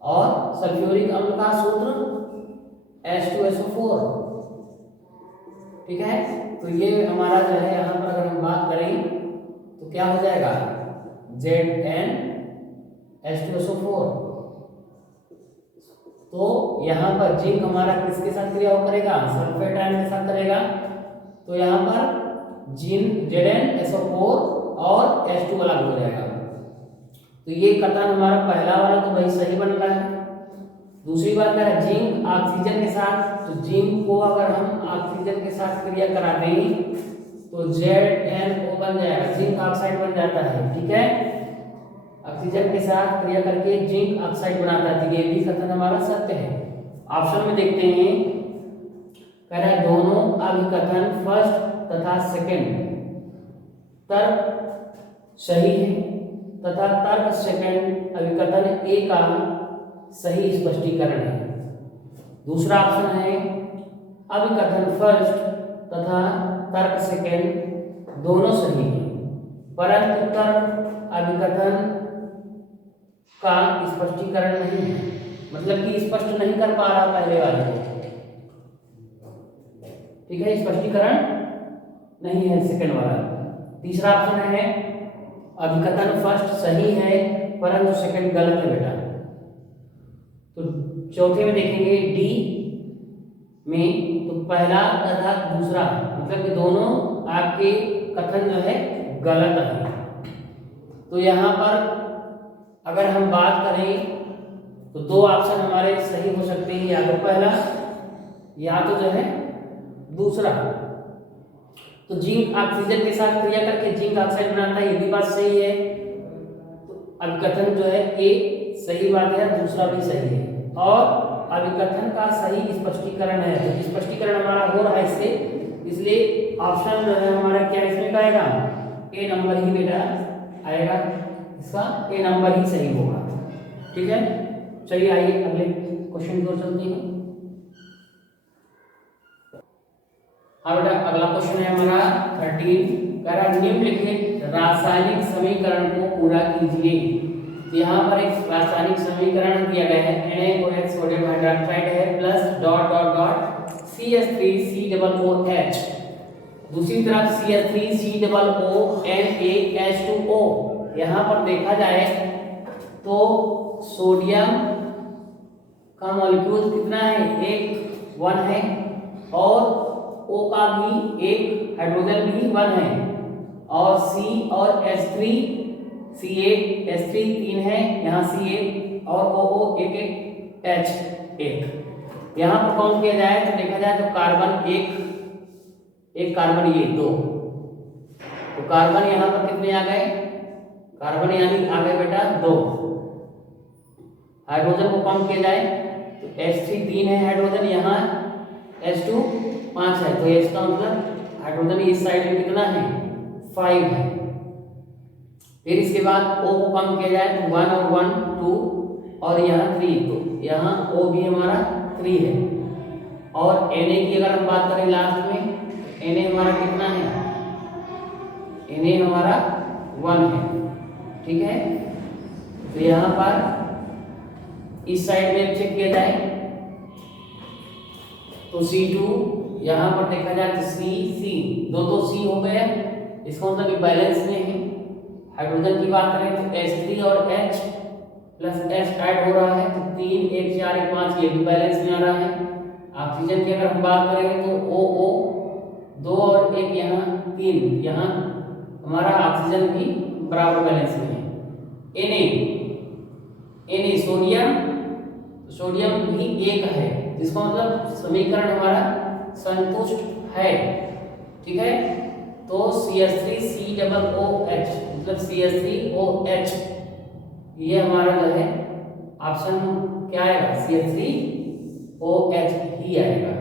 और सल्फ्यूरिक अम्ल का सूत्र H2SO4। ठीक है, तो ये हमारा जो है यहाँ पर अगर हम बात करें तो क्या हो जाएगा, Zn H2SO4। तो यहाँ पर जिंक हमारा किसके साथ क्रिया करेगा, सल्फेट आयन के साथ करेगा। तो यहाँ पर Zn SO4 और H2 अलग हो जाएगा। तो ये कथन हमारा पहला वाला तो भाई सही बन रहा है। दूसरी बात है जिंक ऑक्सीजन के साथ, तो जिंक को अगर हम ऑक्सीजन के साथ क्रिया करा दें तो ZnO बन जाएगा, जिंक ऑक्साइड बन जाता है। ठीक है, ऑक्सीजन के साथ क्रिया करके जिंक ऑक्साइड बनाता है। ये भी कथन हमारा सत्य है। ऑप्शन में देखते हैं, कह रहा है दोनों अभिकथन फर्स्ट तथा सेकंड तर्क सही है तथा तर्क सेकंड अभिकथन ए का सही स्पष्टीकरण है। दूसरा ऑप्शन है अभिकथन फर्स्ट तथा तर्क सेकंड दोनों सही है, परंतु तर्क अभिकथन का स्पष्टीकरण नहीं है, मतलब कि स्पष्ट नहीं कर पा रहा पहले वाले को। ठीक है, स्पष्टीकरण नहीं है सेकंड वाला। तीसरा ऑप्शन है अभिकथन फर्स्ट सही है परंतु सेकंड गलत है बेटा। तो चौथे में देखेंगे डी में, तो पहला तथा दूसरा मतलब कि दोनों आपके कथन जो है गलत है। तो यहाँ पर अगर हम बात करें तो दो ऑप्शन हमारे सही हो सकते हैं, या तो पहला या तो जो है दूसरा। तो जिंक ऑक्सीजन के साथ क्रिया करके जिंक ऑक्साइड बनाता है, ये भी बात सही है। तो अभिकथन जो है ए सही बात है, दूसरा भी सही है। और अभिकथन का सही स्पष्टीकरण है, तो स्पष्टीकरण हमारा हो रहा है इससे, इसलिए ऑप्शन जो है हमारा क्या इसमें का आएगा, ए नंबर ही बेटा आएगा, इसका ए नंबर ही सही होगा। ठीक है, चलिए आइए अगले क्वेश्चन की ओर चलते हैं। हाँ बेटा, अगला क्वेश्चन है हमारा 13, कह रहा निम्नलिखित रासायनिक समीकरण को पूरा कीजिए। तो यहाँ पर एक रासायनिक समीकरण दिया गया है, NaOH सोडियम हाइड्रोक्साइड है plus dot dot dot CH3COOH, दूसरी तरफ CH3COONaH2O। यहाँ पर देखा जाए तो सोडियम का मॉलिक्यूल कितना है, एक 1 है, और O का भी एक हाइड्रोजन भी 1 है, और C और H3 C8 H3 3 है, यहाँ C8 और OO एक एक H एक। यहाँ पर काउंट किया जाए तो देखा जाए तो कार्बन एक कार्बन ये 2, तो कार्बन यहाँ पर कितने आ गए, कार्बन यानी आ गए बेटा 2। हाइड्रोजन को काउंट किया जाए तो H3 3 है हाइड्रोजन, यहाँ H2 5 है, तो इसका मतलब हाइड्रोजन इस साइड में कितना है, 5 है। फिर इसके बाद O को कम किया जाए तो 1 और 1 2, और यहाँ 3, तो यहाँ O भी हमारा 3 है। और Na की अगर हम बात करें लास्ट में, Na हमारा कितना है, Na हमारा 1 है। ठीक है, तो यहाँ पर इस साइड में चेक किया जाए तो C2, यहाँ पर देखा जाए तो C दो तो C हो गया, इसका मतलब बैलेंस में है। हाइड्रोजन की बात करें तो H3 और H प्लस H ऐड हो रहा है, तो 3 1 4 1 5 ये भी बैलेंस में आ रहा है। ऑक्सीजन की अगर हम बात करेंगे तो OO 2 और 1 यहाँ 3, यहाँ हमारा ऑक्सीजन भी बराबर बैलेंस में है। Na सोडियम भी 1 है, इसका मतलब समीकरण हमारा संतुष्ट है। ठीक है, तो CH3COOH मतलब CH3OH, ये हमारा जो है ऑप्शन क्या आएगा, CH3OH ही आएगा।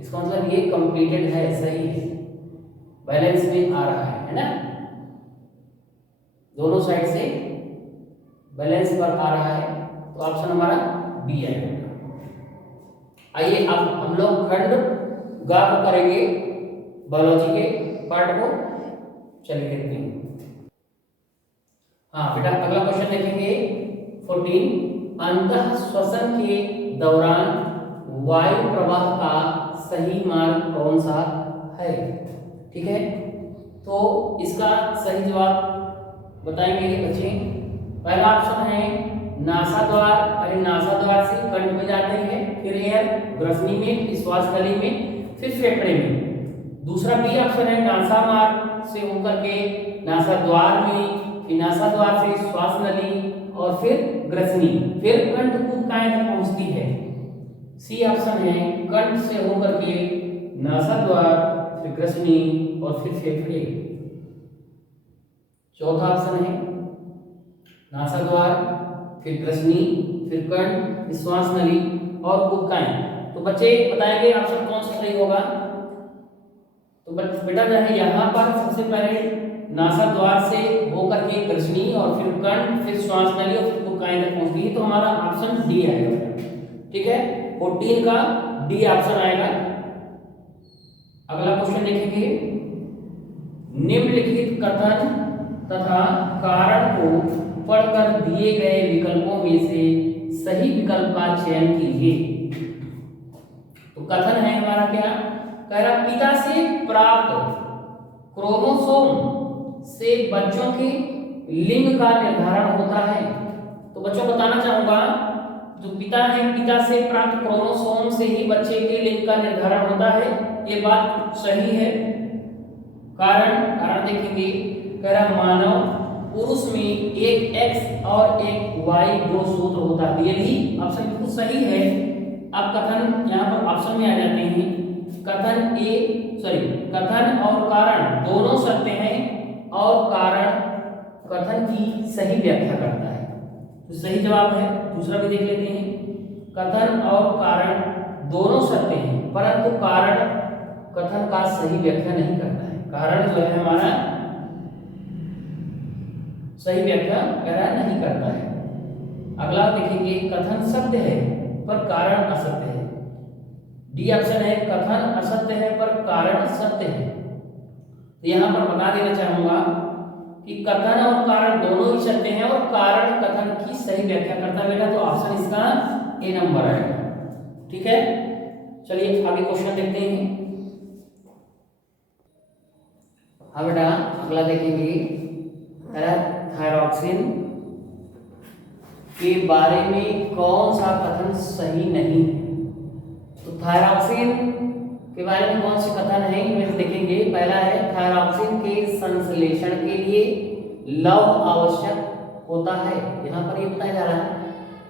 इसका मतलब ये कंप्लीटेड है, सही है, बैलेंस में आ रहा है ना, दोनों साइड से बैलेंस पर आ रहा है, तो ऑप्शन हमारा बी आएगा। आइए अब हम लोग खंड ग को करेंगे, बायोलॉजी के पार्ट को, चलिए देखते हैं। हाँ बेटा, अगला क्वेश्चन देखेंगे 14, अंतः श्वसन के दौरान वायु प्रवाह का सही मार्ग कौन सा है। ठीक है, तो इसका सही जवाब बताएंगे बच्चे। पहला ऑप्शन है नासा द्वार, अरे नासा द्वार से कंठ में जाते हैं, फिर एयर ग्रसनी में, फिर श्वास नली में, फिर फेफड़े में। दूसरा बी ऑप्शन है नासा मार्ग से होकर के नासा द्वार में, फिर नासा द्वार से श्वास नली और फिर ग्रसनी, फिर कंठ कूपकाएं तक पहुंचती है। सी ऑप्शन है कंठ से होकर के नासा द्वार, फिर ग्रसनी और फिर फेफड़े। चौथा ऑप्शन है नासा द्वार, फिर ग्रसनी, फिर कंठ, श्वास नली और कूपकाएं। तो बच्चे बताएंगे ऑप्शन कौन सा सही होगा। तो बेटा जो है यहाँ पर सबसे पहले नासा द्वार से होकर के ग्रसनी और फिर कंठ, फिर श्वास नली और फिर कूपकाएं तक पहुंचती है, तो हमारा ऑप्शन डी आएगा। ठीक है, 14 का डी ऑप्शन आएगा। अगला क्वेश्चन देखेंगे, निम्नलिखित कथन तथा कारण को पढ़कर दिए गए विकल्पों में से सही विकल्प का चयन कीजिए। तो कथन है हमारा क्या, कह रहा पिता से प्राप्त क्रोमोसोम से बच्चों के लिंग का निर्धारण होता है। तो बच्चों बताना चाहूंगा, जो पिता है, पिता से प्राप्त क्रोमोसोम से ही बच्चे के लिंग का निर्धारण होता है, ये बात सही है। कारण देखेंगे, कह रहा मानव पुरुष में एक एक्स और एक वाई दो सूत्र होता है, ये भी ऑप्शन बिल्कुल सही है। अब कथन यहाँ पर ऑप्शन में आ जाते हैं। कथन और कारण दोनों सत्य हैं और कारण कथन की सही व्याख्या करता है, तो सही जवाब है। दूसरा भी देख लेते हैं, कथन और कारण दोनों सत्य हैं परंतु कारण कथन का सही व्याख्या नहीं करता है। कारण जो है हमारा सही व्याख्या नहीं करता है। अगला देखेंगे, कथन सत्य है पर कारण असत्य है। डी ऑप्शन है, कथन असत्य है पर कारण सत्य है। तो यहाँ पर बता देना चाहूंगा कि कथन और कारण दोनों ही सत्य हैं और कारण कथन की सही व्याख्या करता है बेटा, तो ऑप्शन इसका ए नंबर आएगा। ठीक है, चलिए आगे क्वेश्चन देखते हैं। हाँ बेटा, अगला देखेंगे, थायरॉक्सिन के बारे में कौन सा कथन सही नहीं है। तो थायरॉक्सिन के बारे में कौन से कथन है, इनमें देखेंगे। पहला है, थायरॉक्सिन के संश्लेषण के लिए लौह आवश्यक होता है, यहाँ पर ये बताया जा रहा है।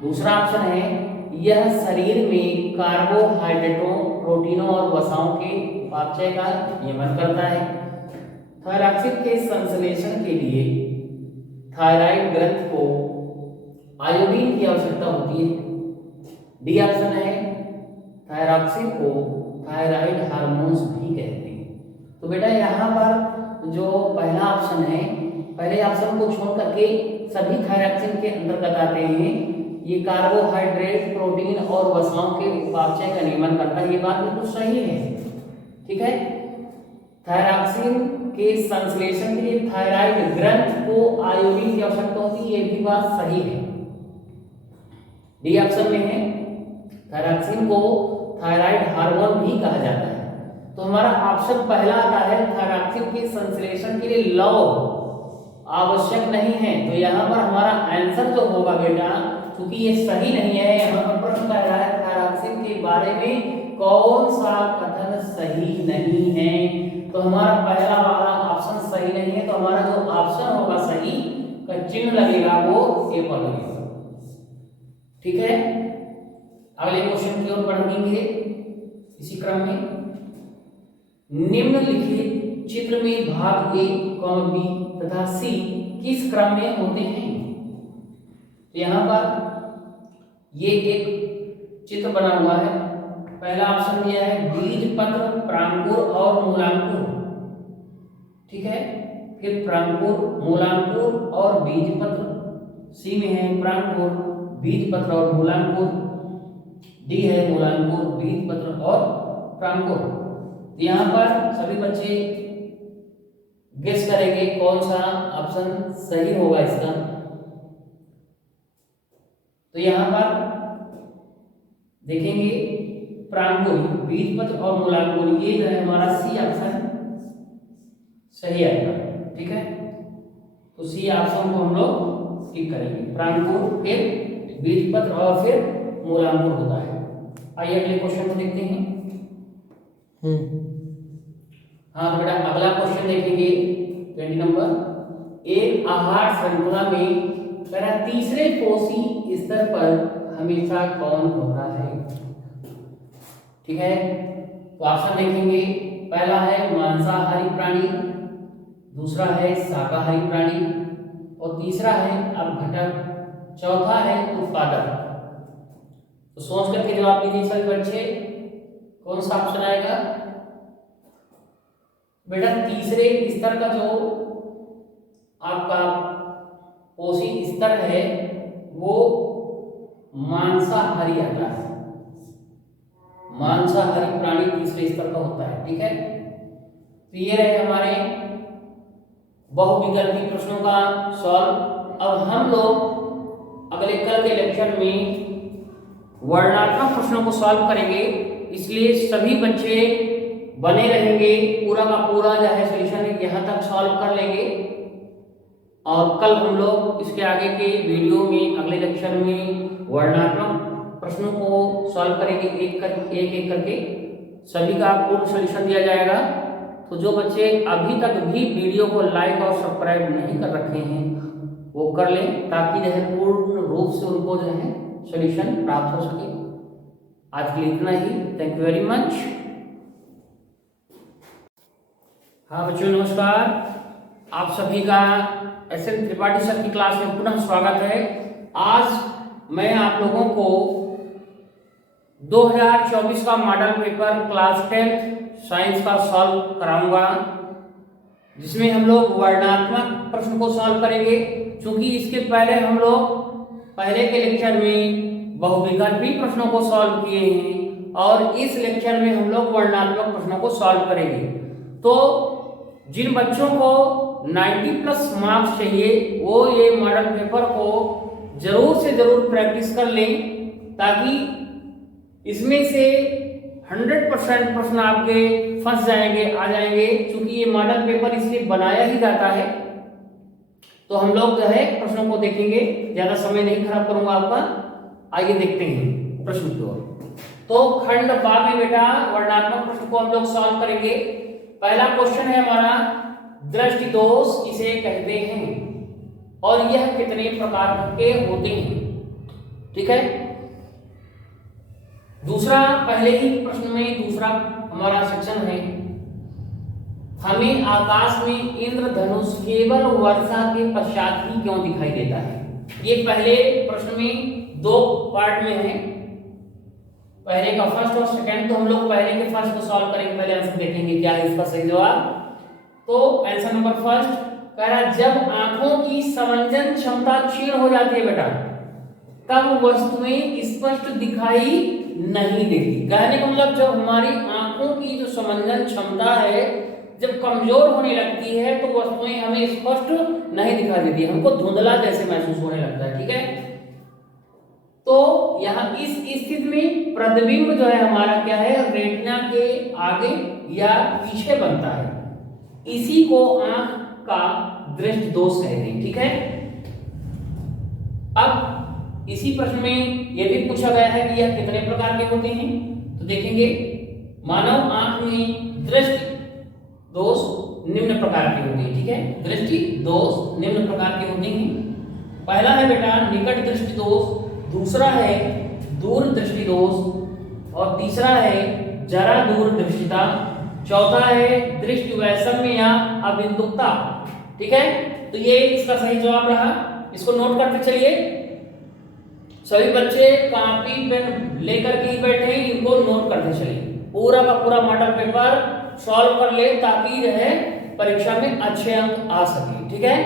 दूसरा ऑप्शन है, यह शरीर में कार्बोहाइड्रेटों, प्रोटीनों और वसाओं के उपापचय का नियमन करता है। थायरॉक्सिन के संश्लेषण के लिए थायराइड ग्रंथ को आयोडीन की आवश्यकता होती है। डी ऑप्शन है, थायरॉक्सिन को थायराइड हार्मोन्स भी कहते हैं। तो बेटा यहाँ पर जो पहला ऑप्शन है, पहले ऑप्शन को छोड़ करके सभी थायरॉक्सिन के अंतर्गत आते हैं। ये कार्बोहाइड्रेट, प्रोटीन और वसाओं के उपापचय का नियमन करता है, ये बात बिल्कुल सही है। ठीक है, थायरॉक्सिन के संश्लेषण के लिए थायराइड ग्रंथ को आयोडीन की आवश्यकता होती है, ये भी बात सही है। डी ऑप्शन में है, थायरॉक्सिन को थायराइड हार्मोन भी कहा जाता है। तो हमारा ऑप्शन पहला आता है, थायरॉक्सिन के संश्लेषण के लिए लौह आवश्यक नहीं है। तो यहाँ पर हमारा आंसर जो होगा बेटा, क्योंकि ये सही नहीं है, यहाँ पर प्रश्न कह रहा है थायरॉक्सिन के बारे में कौन सा कथन सही नहीं है, तो हमारा पहला वाला ऑप्शन सही नहीं है। तो हमारा जो ऑप्शन होगा सही का चिन्ह लगेगा वो ए पर लगेगा। ठीक है, अगले क्वेश्चन की ओर बढ़ेंगे इसी क्रम में। निम्नलिखित चित्र में भाग ए, बी तथा सी किस क्रम में होते हैं। तो यहाँ पर ये एक चित्र बना हुआ है। पहला ऑप्शन दिया है बीज पत्र, प्रांकुर और मूलांकुर। ठीक है, फिर प्रांकुर, मूलांकुर और बीज पत्र। सी में है प्रांकुर, बीज पत्र और मूलांकुर। डी है मूलांकुर, बीज पत्र और प्रांकुर। यहाँ पर सभी बच्चे गेस करेंगे कौन सा ऑप्शन सही होगा इसका। तो यहाँ पर देखेंगे प्रांकुर, बीज पत्र और मूलांकुर, ये जो है हमारा सी ऑप्शन सही आएगा। ठीक है, तो सी ऑप्शन को हम लोग टिक करेंगे। प्रांकुर, फिर बीज पत्र और फिर मूलांकुर होता है। आइए अगले क्वेश्चन को देखते हैं। हाँ तो बेटा, अगला क्वेश्चन देखेंगे 20 नंबर। एक आहार श्रृंखला में तीसरे कोशी स्तर पर हमेशा कौन होता है। ठीक है, तो ऑप्शन देखेंगे। पहला है मांसाहारी प्राणी, दूसरा है शाकाहारी प्राणी और तीसरा है अपघटक, चौथा है उत्पादक। तो सोच करके जवाब दीजिए सभी बच्चे, कौन सा ऑप्शन आएगा। बेटा तीसरे स्तर का जो आपका कोशी स्तर है वो मांसाहारी आता है। मांसाहारी प्राणी तीसरे स्तर का होता है। ठीक है, तो ये रहे हमारे बहुविकल्पी प्रश्नों का सॉल्व। अब हम लोग अगले कल के लेक्चर में वर्णनात्मक प्रश्नों को सॉल्व करेंगे, इसलिए सभी बच्चे बने रहेंगे। पूरा का पूरा जो है सॉल्यूशन यहाँ तक सॉल्व कर लेंगे और कल हम लोग इसके आगे के वीडियो में, अगले लेक्चर में वर्णनात्मक प्रश्नों को सॉल्व करेंगे एक एक करके, सभी का पूर्ण सॉल्यूशन दिया जाएगा। तो जो बच्चे अभी तक भी वीडियो को लाइक और सब्सक्राइब नहीं कर रखे हैं वो कर लें, ताकि जो है पूर्ण रूप से उनको जो है सॉल्यूशन प्राप्त हो सके। आज के लिए इतना ही। Thank you very much. हाँ बच्चों नमस्कार, आप सभी का SN त्रिपाठी सर की क्लास में पुनः स्वागत है। आज मैं आप लोगों को 2024 का मॉडल पेपर क्लास 10 साइंस का सॉल्व कराऊंगा, जिसमें हम लोग वर्णनात्मक प्रश्न को सॉल्व करेंगे। क्योंकि इसके पहले हम लोग पहले के लेक्चर में बहुविकल्पी प्रश्नों को सॉल्व किए हैं और इस लेक्चर में हम लोग वर्णनात्मक प्रश्नों को सॉल्व करेंगे। तो जिन बच्चों को 90+ मार्क्स चाहिए वो ये मॉडल पेपर को जरूर से जरूर प्रैक्टिस कर लें, ताकि इसमें से 100% प्रश्न आपके फंस जाएंगे, आ जाएंगे। क्योंकि ये मॉडल पेपर इसलिए बनाया ही जाता है। तो हम लोग जो है प्रश्नों को देखेंगे, ज्यादा समय नहीं खराब करूंगा आपका। आइए देखते हैं प्रश्न की ओर। तो खंड बा में बेटा वर्णनात्मक प्रश्न को हम लोग सॉल्व करेंगे। पहला क्वेश्चन है हमारा, दृष्टि दोष किसे कहते हैं और यह कितने प्रकार के होते हैं। ठीक है। दूसरा, पहले ही प्रश्न में दूसरा हमारा सेक्शन है, हमें आकाश में इंद्रधनुष केवल वर्षा के पश्चात ही क्यों दिखाई देता है। ये पहले प्रश्न में दो पार्ट में है, पहले का फर्स्ट और सेकंड। तो हम लोग पहले के फर्स्ट को सॉल्व करेंगे, पहले आंसर देखेंगे क्या है इसका सही जवाब। तो आंसर नंबर फर्स्ट कह रहा, जब आंखों की समंजन क्षमता क्षीण हो जाती है बेटा, तब वस्तुएं स्पष्ट दिखाई नहीं देती। कहने का मतलब जब हमारी आंखों की जो समंजन क्षमता है जब कमजोर होने लगती है तो वस्तुएं हमें स्पष्ट नहीं दिखाई देती, हमको धुंधला जैसे महसूस होने लगता है। ठीक है। तो यहाँ इस स्थिति में प्रतिबिंब जो है हमारा क्या है, रेटिना के आगे या पीछे बनता है। इसी को आंख का दृष्टि दोष कहते हैं। ठीक है। अब इसी प्रश्न में यह भी पूछा गया है कि यह कितने प्रकार के होते हैं। तो देखेंगे, मानव आंख में दृष्टि दोष निम्न प्रकार के होते हैं। ठीक है। दृष्टि दोष निम्न प्रकार के होते हैं। पहला है बेटा निकट दृष्टि दोष, दूसरा है दूर दृष्टि दोष और तीसरा है जरा दूर दृष्टिता, चौथा है दृष्टि वैषम्य या अबिंदुकता। ठीक है। तो ये इसका सही जवाब रहा, इसको नोट करते चलिए। सभी बच्चे कॉपी पेन लेकर के ही बैठे हैं, इनको नोट करते चलिए। पूरा का पूरा मॉडल पेपर सॉल्व कर ले ताकि जो है परीक्षा में अच्छे अंक आ सके। ठीक है।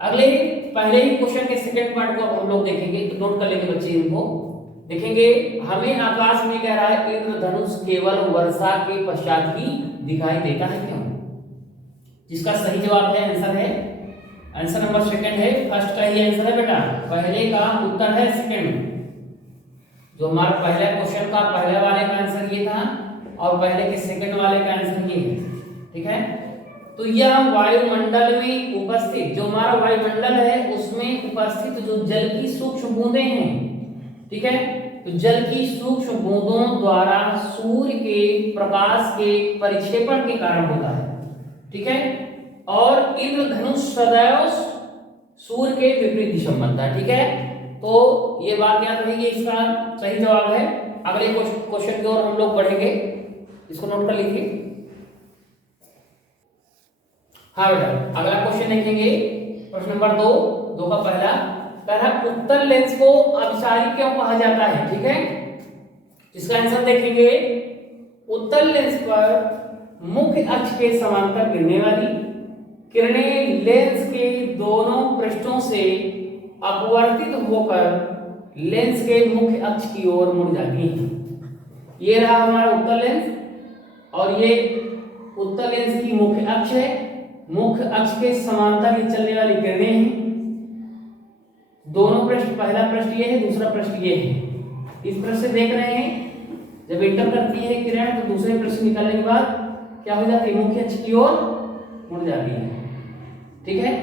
अगले पहले ही क्वेश्चन के सेकंड पार्ट को हम लोग देखेंगे, तो नोट कर लेंगे बच्चे इनको। देखेंगे, हमें आकाश में कह रहा है इंद्रधनुष केवल वर्षा के पश्चात ही दिखाई देता है क्यों। जिसका सही जवाब है आंसर है, आंसर नंबर सेकंड है। फर्स्ट का ही आंसर है बेटा, पहले का उत्तर है सेकंड। जो हमारा पहला क्वेश्चन का पहले वाले का आंसर ये था और पहले के सेकंड वाले का आंसर ये है। ठीक है। तो यह वायुमंडल में उपस्थित, जो हमारा वायुमंडल है उसमें उपस्थित जो जल की सूक्ष्म बूंदें हैं। ठीक है। तो जल की सूक्ष्म बूंदों द्वारा सूर्य के प्रकाश के परिक्षेपण के कारण होता है। ठीक है। और इंद्रधनुष सदैव सूर्य के विपरीत दिशा में बनता है। ठीक है। तो ये बात याद रखिए, इसका सही जवाब है। अगले क्वेश्चन की ओर हम लोग बढ़ेंगे, इसको नोट कर लीजिए। हाँ बेटा, अगला क्वेश्चन देखेंगे, प्रश्न नंबर दो का पहला कह रहा है, उत्तल लेंस को अभिसारी क्यों कहा जाता है। ठीक है। इसका आंसर देखेंगे, उत्तल लेंस पर मुख्य अक्ष के समांतर गिरने वाली किरणें लेंस के दोनों पृष्ठों से अपवर्तित होकर लेंस के मुख्य अक्ष की ओर मुड़ जाती हैं। ये रहा हमारा उत्तल लेंस और ये उत्तल लेंस की मुख्य अक्ष है। मुख्य अक्ष के समांतर ये चलने वाली किरणें हैं। दोनों पृष्ठ, पहला पृष्ठ ये है, दूसरा पृष्ठ ये है। इस पृष्ठ से देख रहे हैं, जब इंटर करती है किरण तो दूसरे पृष्ठ निकालने के बाद क्या हो जाती है, मुख्य अक्ष की ओर मुड़ जाती है। ठीक है।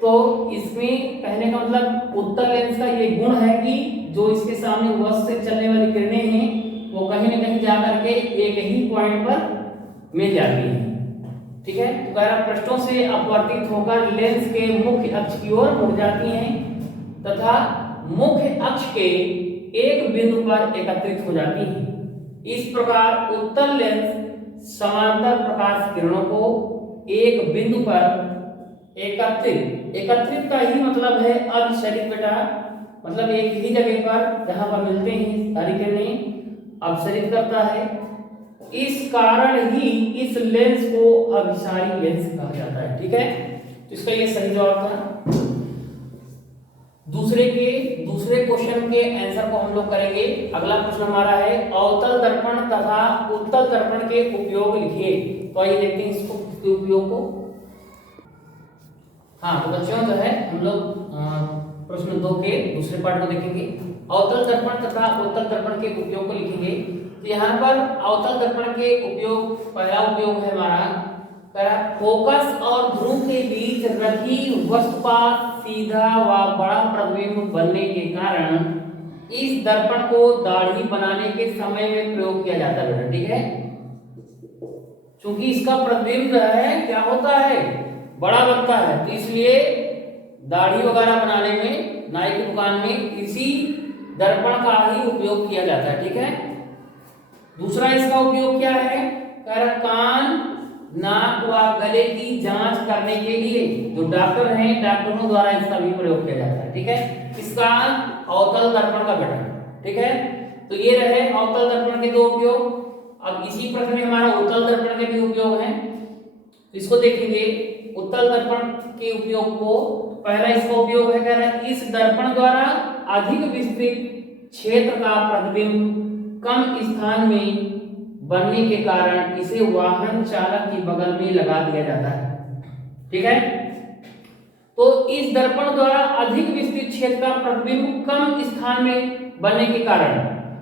तो तो इसमें कहने का मतलब उत्तल लेंस का ये गुण है कि जो इसके सामने वस्तु से चलने वाली किरणें हैं वो कहीं न कहीं जा करके एक ही पॉइंट पर मिल जाती हैं। ठीक है, तो कह रहा पृष्ठों से अपवर्तित होकर लेंस के मुख्य अक्ष की ओर मुड़ जाती हैं तथा मुख्य अक्ष के एक बिंदु पर एकत्रित हो जाती हैं। इस प्रकार उत्तल लेंस समांतर प्रकाश किरणों को एक बिंदु पर एकत्रित का ही मतलब है अभिसरित बेटा, मतलब एक ही जगह पर जहां पर मिलते हैं सारी किरणें अपसरित करता है। इस कारण ही इस लेंस को अभिसारी लेंस कहा जाता है। ठीक है, तो इसका ये सही जवाब था। दूसरे क्वेश्चन के आंसर को हम लोग करेंगे। अगला प्रश्न हमारा है अवतल दर्पण तथा उत्तल दर्पण के उपयोग लिखिए। तो आइए देखते हैं इसके उपयोग को। हाँ, तो बच्चों जो है हम लोग प्रश्न 2 के दूसरे पार्ट को देखेंगे। अवतल दर्पण तथा उत्तल दर्पण के उपयोग को लिखेंगे। तो यहाँ पर अवतल दर्पण के उपयोग, पहला उपयोग है हमारा फोकस और ध्रुव के बीच रखी वस्तुपात सीधा व बड़ा प्रतिबिंब बनने के कारण इस दर्पण को दाढ़ी बनाने के समय में प्रयोग किया जाता है। ठीक है, क्योंकि इसका प्रतिबिंब है क्या होता है, बड़ा बनता है, तो इसलिए दाढ़ी वगैरह बनाने में नाई की दुकान में इसी दर्पण का ही उपयोग किया जाता है। ठीक है, दूसरा इसका उपयोग क्या है, कान नाक व गले की जांच करने के लिए जो डॉक्टर हैं डॉक्टरों द्वारा इसका भी प्रयोग किया जाता है। ठीक है, इसका अवतल दर्पण का गठन। ठीक है, तो ये रहे अवतल दर्पण के 2 उपयोग। अब इसी प्रश्न में हमारा उत्तल दर्पण के भी उपयोग हैं, तो इसको देखेंगे। उत्तल दर्पण के उपयोग को, पहला इसका उपयोग है, कह रहा है इस दर्पण द्वारा अधिक विस्तृत क्षेत्र का प्रतिबिंब कम स्थान में बनने के कारण इसे वाहन चालक की बगल में लगा दिया जाता है। ठीक है, तो इस दर्पण द्वारा अधिक विस्तृत क्षेत्र का प्रतिबिंब कम स्थान में बनने के कारण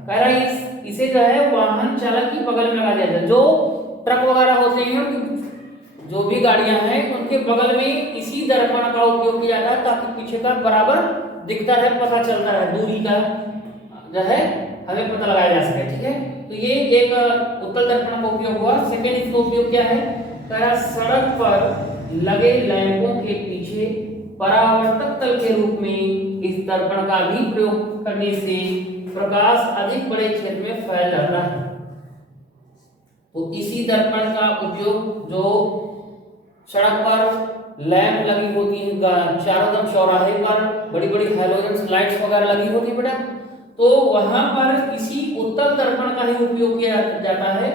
कह रहा है इसे जो है वाहन चालक की बगल में लगा दिया जाता है। जो ट्रक वगैरह होते हैं, जो भी गाड़ियां हैं, उनके बगल में इसी दर्पण का उपयोग किया जाता है ताकि पीछे का बराबर दिखता रहे, पता चलता रहे, दूरी का जो है हमें पता लगाया जा सके। ठीक है, तो ये एक उत्तल दर्पण का उपयोग हुआ। सेकंड इसका उपयोग क्या है, सड़क पर लगे लैंपों के पीछे परावर्तक तल के रूप में इस दर्पण का भी प्रयोग करने से प्रकाश अधिक बड़े क्षेत्र में फैल जाता है। तो इसी दर्पण का उपयोग जो सड़क पर लैंप लगी होती है, चारों तरफ चौराहे पर बड़ी बड़ी हैलोजन लाइट्स वगैरह लगी होती है बेटा, तो वहां पर इसी उत्तल दर्पण का ही उपयोग किया जाता है,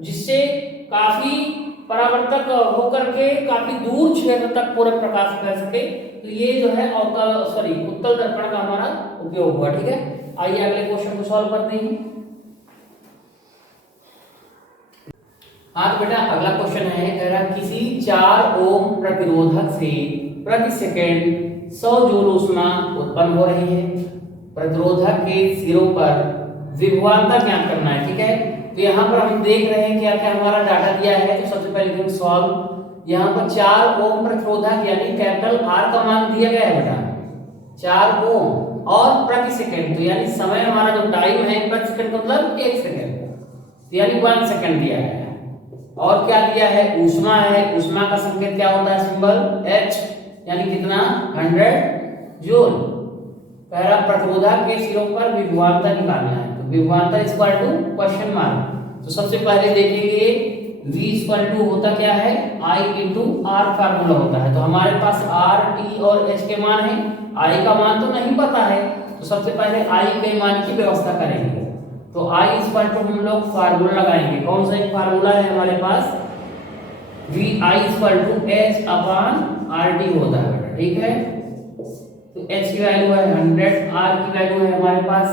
जिससे काफी परावर्तक होकर के काफी दूर क्षेत्र तक पूरा प्रकाश फैल सके। तो ये जो है उत्तल दर्पण का हमारा उपयोग हुआ। ठीक है, आइए अगले क्वेश्चन को सॉल्व करते हैं। हाँ तो बेटा अगला क्वेश्चन है, कह रहा किसी 4 ओम प्रतिरोधक से प्रति सेकंड 100 जूल ऊष्मा उत्पन्न हो रही है। प्रतिरोधक के सिरों पर विभवांतर ज्ञात करना है। ठीक है, तो यहाँ पर हम देख रहे हैं क्या क्या हमारा डाटा दिया है। तो सबसे पहले हम सॉल्व, यहाँ पर 4 ओम प्रतिरोधक यानी कैपिटल R का मान दिया गया है बेटा 4 ओम और प्रति सेकंड, तो यानी समय हमारा जो टाइम है प्रति सेकंड मतलब 1 सेकंड, तो यानी 1 सेकंड दिया है। और क्या दिया है, ऊष्मा है। ऊष्मा का संकेत क्या होता है, सिंबल H, यानी कितना 100 जूल। पहला प्रतिरोधक के सिरों पर विभवांतर निकालना है, तो विभवांतर इक्वल टू क्वेश्चन मार्क। तो सबसे पहले देखेंगे V इक्वल टू होता क्या है, I इंटू R फार्मूला होता है। तो हमारे पास R, T और H के मान है, I का मान तो नहीं पता है, तो सबसे पहले I के मान की व्यवस्था करेंगे। तो I इक्वल टू हम लोग फार्मूला लगाएंगे, कौन सा एक फार्मूला है हमारे पास, VI equal to H upon RT होता है बेटा। ठीक है, तो H की वैल्यू है 100, R की वैल्यू है हमारे पास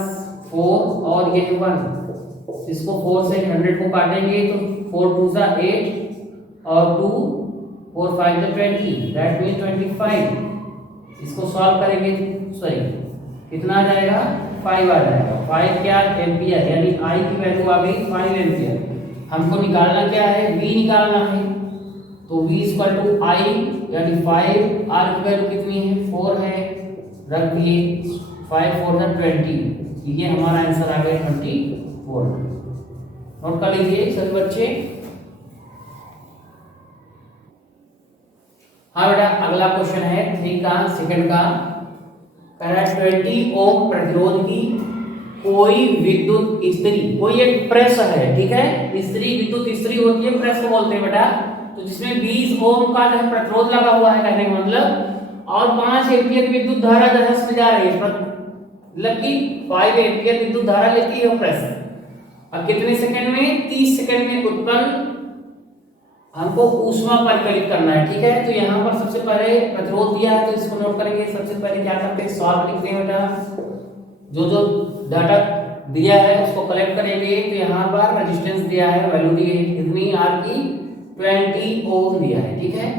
4 और ये 1। इसको 4 से 100 को काटेंगे तो 4 2 सा 8 और 2 4 5 सा 20, दैट मींस 25। इसको सॉल्व करेंगे, सॉरी कितना आ जाएगा, 5 आ जाएगा। 5 क्या एम्पियर, यानी I की वैल्यू आ गई 5 एम्पियर। हमको निकालना क्या है, V निकालना है। तो v इक्वल टू आई यानी 5, r की वैल्यू कितनी है 4 है, रख दिए 5 4 है 20, ये हमारा आंसर आ गया 24। नोट कर लीजिए सभी बच्चे। हाँ बेटा अगला क्वेश्चन है 3 का सेकंड का, कह रहा है 20 ओम प्रतिरोध की कोई विद्युत इस्त्री, कोई एक प्रेस है, ठीक है, इस्त्री विद्युत इस्त्री होती है, प्रेस को बोलते हैं बेटा, तो जिसमें 20 ओम का जो है प्रतिरोध लगा हुआ है कहने का मतलब, और 5 एम्पीयर विद्युत धारा जो है इसमें जा रही है, मतलब कि 5 एम्पीयर विद्युत धारा लेती है वो प्रेस। अब कितने सेकंड में 30 सेकंड में उत्पन्न हमको ऊष्मा परिकलित करना है, ठीक है। तो यहाँ पर सबसे पहले प्रतिरोध दिया है तो इसको नोट करेंगे। सबसे पहले क्या करते हैं सॉल्व लिखते हैं बेटा, जो डाटा दिया है उसको कलेक्ट करेंगे। तो यहाँ पर रेजिस्टेंस दिया है, वैल्यू दी है कितनी आर की 20 ओम दिया है, ठीक है।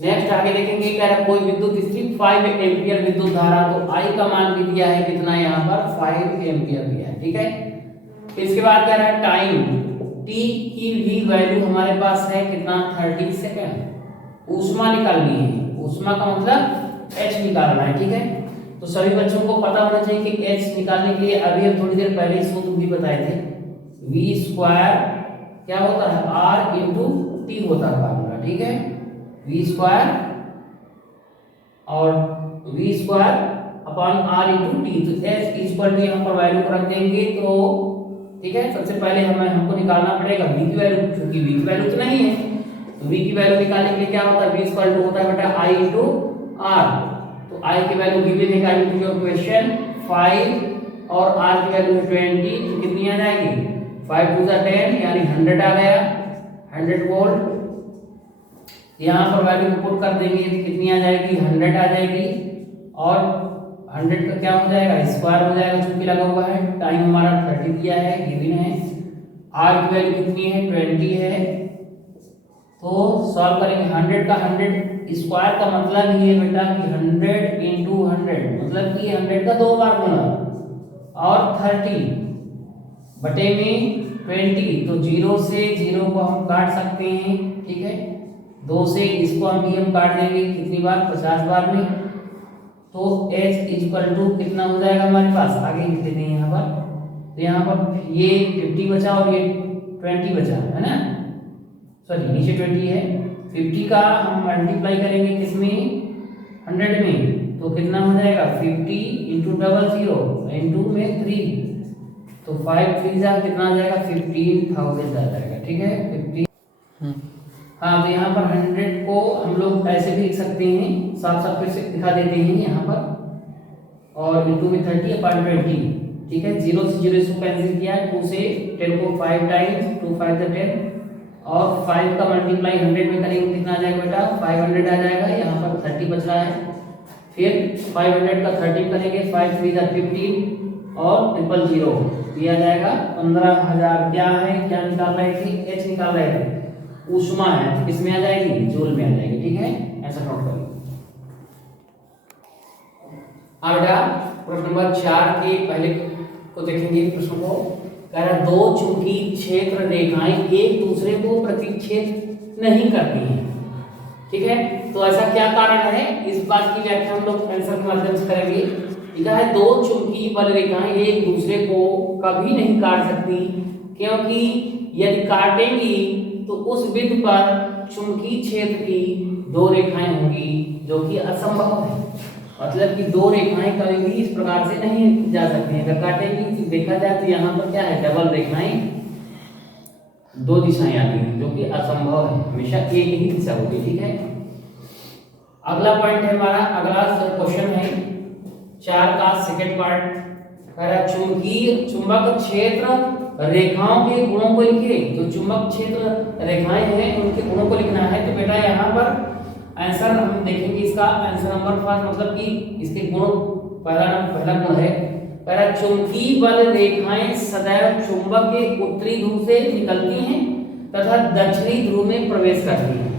नेक्स्ट आगे देखेंगे कह रहा है कोई विद्युत इस्त्री 5 एम्पीयर विद्युत धारा, तो आई का मान भी दिया है कितना, यहाँ पर 5 एम्पीयर दिया है, ठीक है। इसके बाद कह रहा है टाइम t की भी वैल्यू हमारे पास है कितना 30 सेकंड। ऊष्मा निकालनी है, ऊष्मा का मतलब h निकालना है, ठीक है। तो सभी बच्चों को पता होना चाहिए कि h निकालने के लिए अभी हम थोड़ी देर पहले सूत्र भी बताए थे, v स्क्वायर क्या होता है r इंटू टी होता है फार्मूला, ठीक है। v स्क्वायर और v square upon r into T, तो h इक्वल टू यहाँ पर वैल्यू रख देंगे तो ठीक है। सबसे पहले हमको निकालना पड़ेगा v की वैल्यू, क्योंकि v की वैल्यू तो नहीं है, तो v की वैल्यू निकालने के लिए क्या होता है v इक्वल टू होता है बेटा i इंटू r। तो i की वैल्यू गिवन है इन योर क्वेश्चन 5 और r की वैल्यू है 20, तो कितनी आ जाएगी 5 2 10 यानी 100 आ गया, 100 वोल्ट। यहाँ पर वैल्यू पुट कर देंगे तो कितनी आ जाएगी 100 आ जाएगी, और 100 का क्या हो जाएगा स्क्वायर हो जाएगा चूंकि लगा हुआ है। टाइम हमारा 30 दिया है गिवन है, r की वैल्यू कितनी है 20 है, तो सॉल्व करेंगे 100 का 100 स्क्वायर का मतलब ये बेटा कि 100 इंटू 100 मतलब कि 100 का 2 बार गुना, और 30 बटे में 20, तो 0 से 0 को हम काट सकते हैं, ठीक है। 2 से इसको हम काट देंगे कितनी बार 50 बार में, तो h इक्वल टू कितना हो जाएगा हमारे पास, आगे लिख देते हैं यहाँ पर। तो यहाँ पर ये 50 बचा और ये 20 बचा है ना, सॉरी नीचे 20 है, 50 का हम मल्टीप्लाई करेंगे किसमें 100 में, तो कितना हो जाएगा 50 इंटू 00 इंटू में 3, तो 5 3 जा कितना आ जाएगा 15,000 आ जाएगा, ठीक है 50। हाँ तो यहाँ पर 100 को हम लोग ऐसे भी लिख सकते हैं, साफ साफ फिर से दिखा देते हैं यहाँ पर, और इंटू में 30 अपॉन 20, ठीक है। 0 से 0 इसको कैंसिल किया, 2 से 10 को 5 टाइम्स 2 5 10, और 5 का मल्टीप्लाई 100 में करेंगे कितना आ जाएगा बेटा 500 आ जाएगा, यहाँ पर 30 बच रहा है। फिर 500 का 30 करेंगे 5 3 जा 15 और 000 दिया जाएगा 15,000। क्या है क्या निकाल रहे थे h निकाल रहे थे, ऊष्मा है, तो किसमें आ जाएगी जूल में आ जाएगी, ठीक है। ऐसा नोट करिए। अब बेटा प्रश्न नंबर 4 के पहले को देखेंगे प्रश्न को, कह रहा दो चुंबकीय क्षेत्र रेखाएं एक दूसरे को प्रतिच्छेद नहीं करती हैं, ठीक है। तो ऐसा क्या कारण है, इस बात की व्याख्या हम लोग आंसर के माध्यम से करेंगे। लिखा है दो चुंबकीय बल रेखाएं एक दूसरे को कभी नहीं काट सकती, क्योंकि यदि काटेंगी तो उस बिंदु पर चुंबकीय क्षेत्र की दो रेखाएं होंगी, जो कि असंभव है। मतलब कि दो रेखाएं कभी भी इस प्रकार से नहीं जा सकती हैं। अगर काटेंगी देखा जाए तो यहाँ पर क्या है डबल रेखाएं दो दिशाएं आती हैं, जो कि असंभव है, हमेशा एक ही दिशा होगी, ठीक है। अगला पॉइंट है हमारा, अगला क्वेश्चन है 4 का सेकंड पार्ट, कह रहा चुंबकीय चुंबक क्षेत्र रेखाओं के गुणों को लिखिए। जो चुंबक क्षेत्र रेखाएं हैं उनके गुणों को लिखना है। तो बेटा यहाँ पर आंसर हम देखेंगे, इसका आंसर नंबर 5 मतलब कि इसके गुण पहला गुण है, कह रहा चुंबकीय बल रेखाएं सदैव चुंबक के उत्तरी ध्रुव से निकलती हैं तथा दक्षिणी ध्रुव में प्रवेश करती हैं।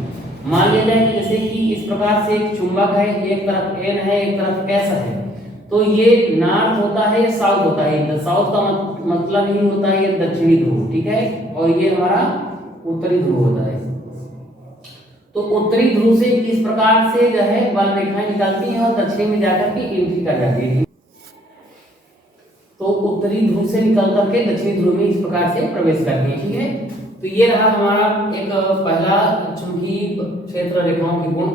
मान लिया जाए जैसे कि इस प्रकार से एक चुंबक है, एक तरफ एन है एक तरफ एस है, तो ये नॉर्थ होता है साउथ होता है, साउथ का मतलब ही होता है ये दक्षिणी ध्रुव, ठीक है, और ये हमारा उत्तरी ध्रुव होता है। तो उत्तरी ध्रुव से इस प्रकार से जो है बल रेखाएं निकलती हैं और दक्षिण में जाकर के एंट्री कर जाती है। तो उत्तरी ध्रुव से निकल करके दक्षिणी ध्रुव में इस प्रकार से प्रवेश करती है। ठीक है, तो ये रहा हमारा एक पहला चुंबकीय क्षेत्र रेखाओं के गुण।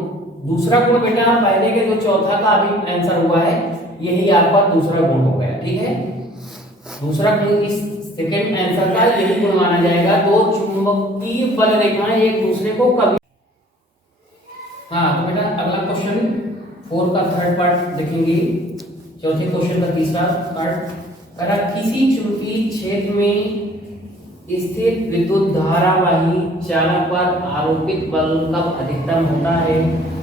दूसरा गुण बेटा पहले के जो चौथा का अभी आंसर हुआ है, यही आपका दूसरा गुण हो गया। ठीक है, दूसरा गुण इस सेकंड आंसर का यही गुण माना जाएगा। दो चुंबकीय बल रेखाएं एक दूसरे को कभी। हाँ तो बेटा अगला क्वेश्चन 4 का थर्ड पार्ट देखेंगे। चौथे क्वेश्चन का तीसरा पार्ट करा, किसी चुंबकीय क्षेत्र में स्थित विद्युत धारावाही चालक पर आरोपित बल कब अधिकतम होता है?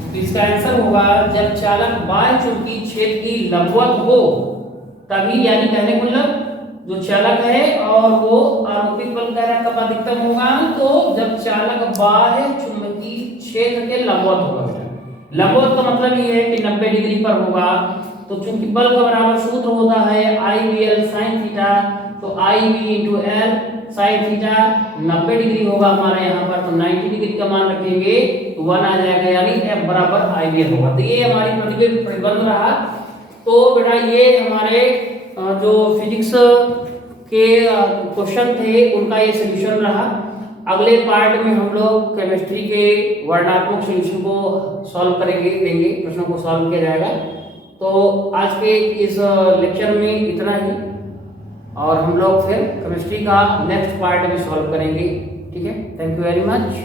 तो इसका आंसर होगा जब चालक बाह्य चुंबकीय क्षेत्र की लंबवत हो तभी, यानी कहने को मतलब जो चालक है और वो आरोपित बल कब अधिकतम होगा, तो जब चालक बाह्य चुंबकीय क्षेत्र के लंबवत होगा। लंबवत का मतलब ये है कि 90 डिग्री पर होगा। तो चूंकि बल का बराबर सूत्र होता है IVL sin थीटा, तो IV into L sin theta 90 degree होगा हमारा यहाँ पर, तो 90 डिग्री का मान रखेंगे तो 1 आ जाएगा, यानी F बराबर IVL होगा। तो ये हमारी प्रतिबिंब प्रतिबंध रहा। तो बेटा ये हमारे जो फिजिक्स के क्वेश्चन थे उनका ये सोल्यूशन रहा। अगले पार्ट में हम लोग केमिस्ट्री के वर्णात्मक सोल्यूशन को सॉल्व करेंगे, देंगे, प्रश्नों को सॉल्व किया जाएगा। तो आज के इस लेक्चर में इतना ही, और हम लोग फिर केमिस्ट्री का नेक्स्ट पार्ट में सॉल्व करेंगे। ठीक है, थैंक यू वेरी मच।